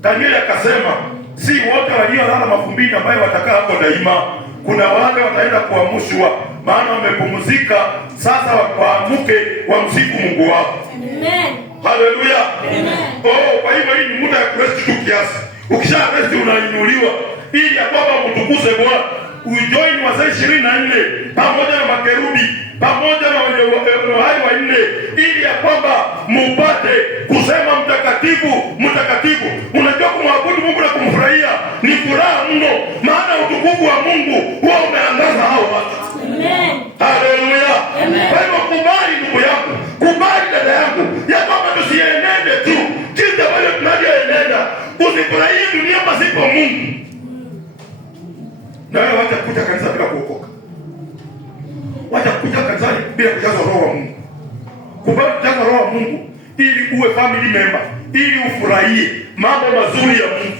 Danieli akasema si wote waliolala mavumbini ambayo watakaa hapo daima. Kuna wale wataenda kuamshwa, maana wamepumzika, sasa waamuke wamsifu Mungu wao. Amen. Haleluya. Amen. Kwa hivyo hii ni muda ya kurest tu kiasi. Ukisha rest unainuliwa ili ya kwamba mtukuze Bwana. Ujoin wazee 24 pamoja na makerubi pamoja na wahai wanne ili ya kwamba mupate kusema mtakatifu mtakatifu. Unajua kumwabudu Mungu na kumfurahia ni furaha mno, maana utukufu wa Mungu huwa umeangaza hao watu. Amen. Haleluya. Kwa hivyo kubali ndugu yangu, kubali dada yangu, ya kwamba tusienende tu jinsi ambavyo tunavyoenenda. Usifurahie dunia pasipo Mungu. Na wewe wacha kuja kanisa bila kuokoka. Wacha kuja kanisani bila kujazwa Roho wa Mungu. Kubali kujazwa Roho wa Mungu ili uwe family member, ili ufurahie mambo mazuri ya Mungu.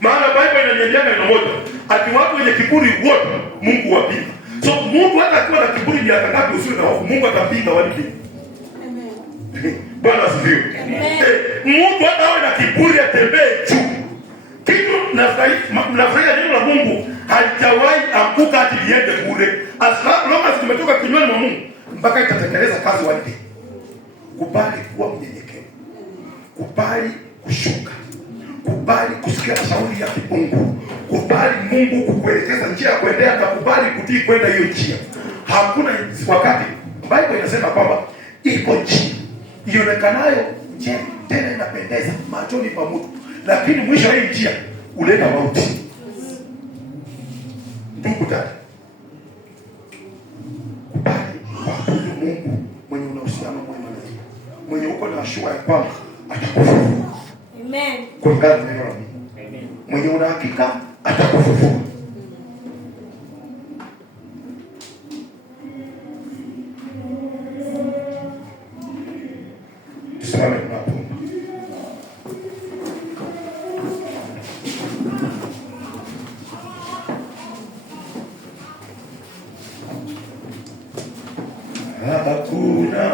Maana Biblia inaniambia neno moja, ati watu wenye kiburi wote Mungu wapinga. So Mungu hata akiwa na kiburi miaka ngapi usiwe na hofu, Mungu atapinga wale. Amen. Bwana asifiwe. Mungu hata awe na kiburi atembee juu. Kitu nafurahia neno la Mungu halijawahi anguka hadi liende kule. As long as tumetoka kinywani mwa Mungu mpaka itatekeleza kazi wake. Kubali kuwa mnyenyekevu. Kubali kushuka. Kubali kusikia shauri ya Mungu. Kubali Mungu kukuelekeza njia ya kuendea na kubali kutii kwenda hiyo njia. Hakuna wakati Biblia inasema kwamba iko njia ionekanayo njema tena inapendeza machoni pa mtu, lakini mwisho wa hii njia uleta mauti. Ndugu dada, kubali kuabudu Mungu mwenye una uhusiano mwema naye, mwenye uko na shua ya kwamba atakufufua. Amen. Kulingana na neno la Mungu. Amen. Mwenye una hakika atakufufua. Tusimame tunapoomba. Hakuna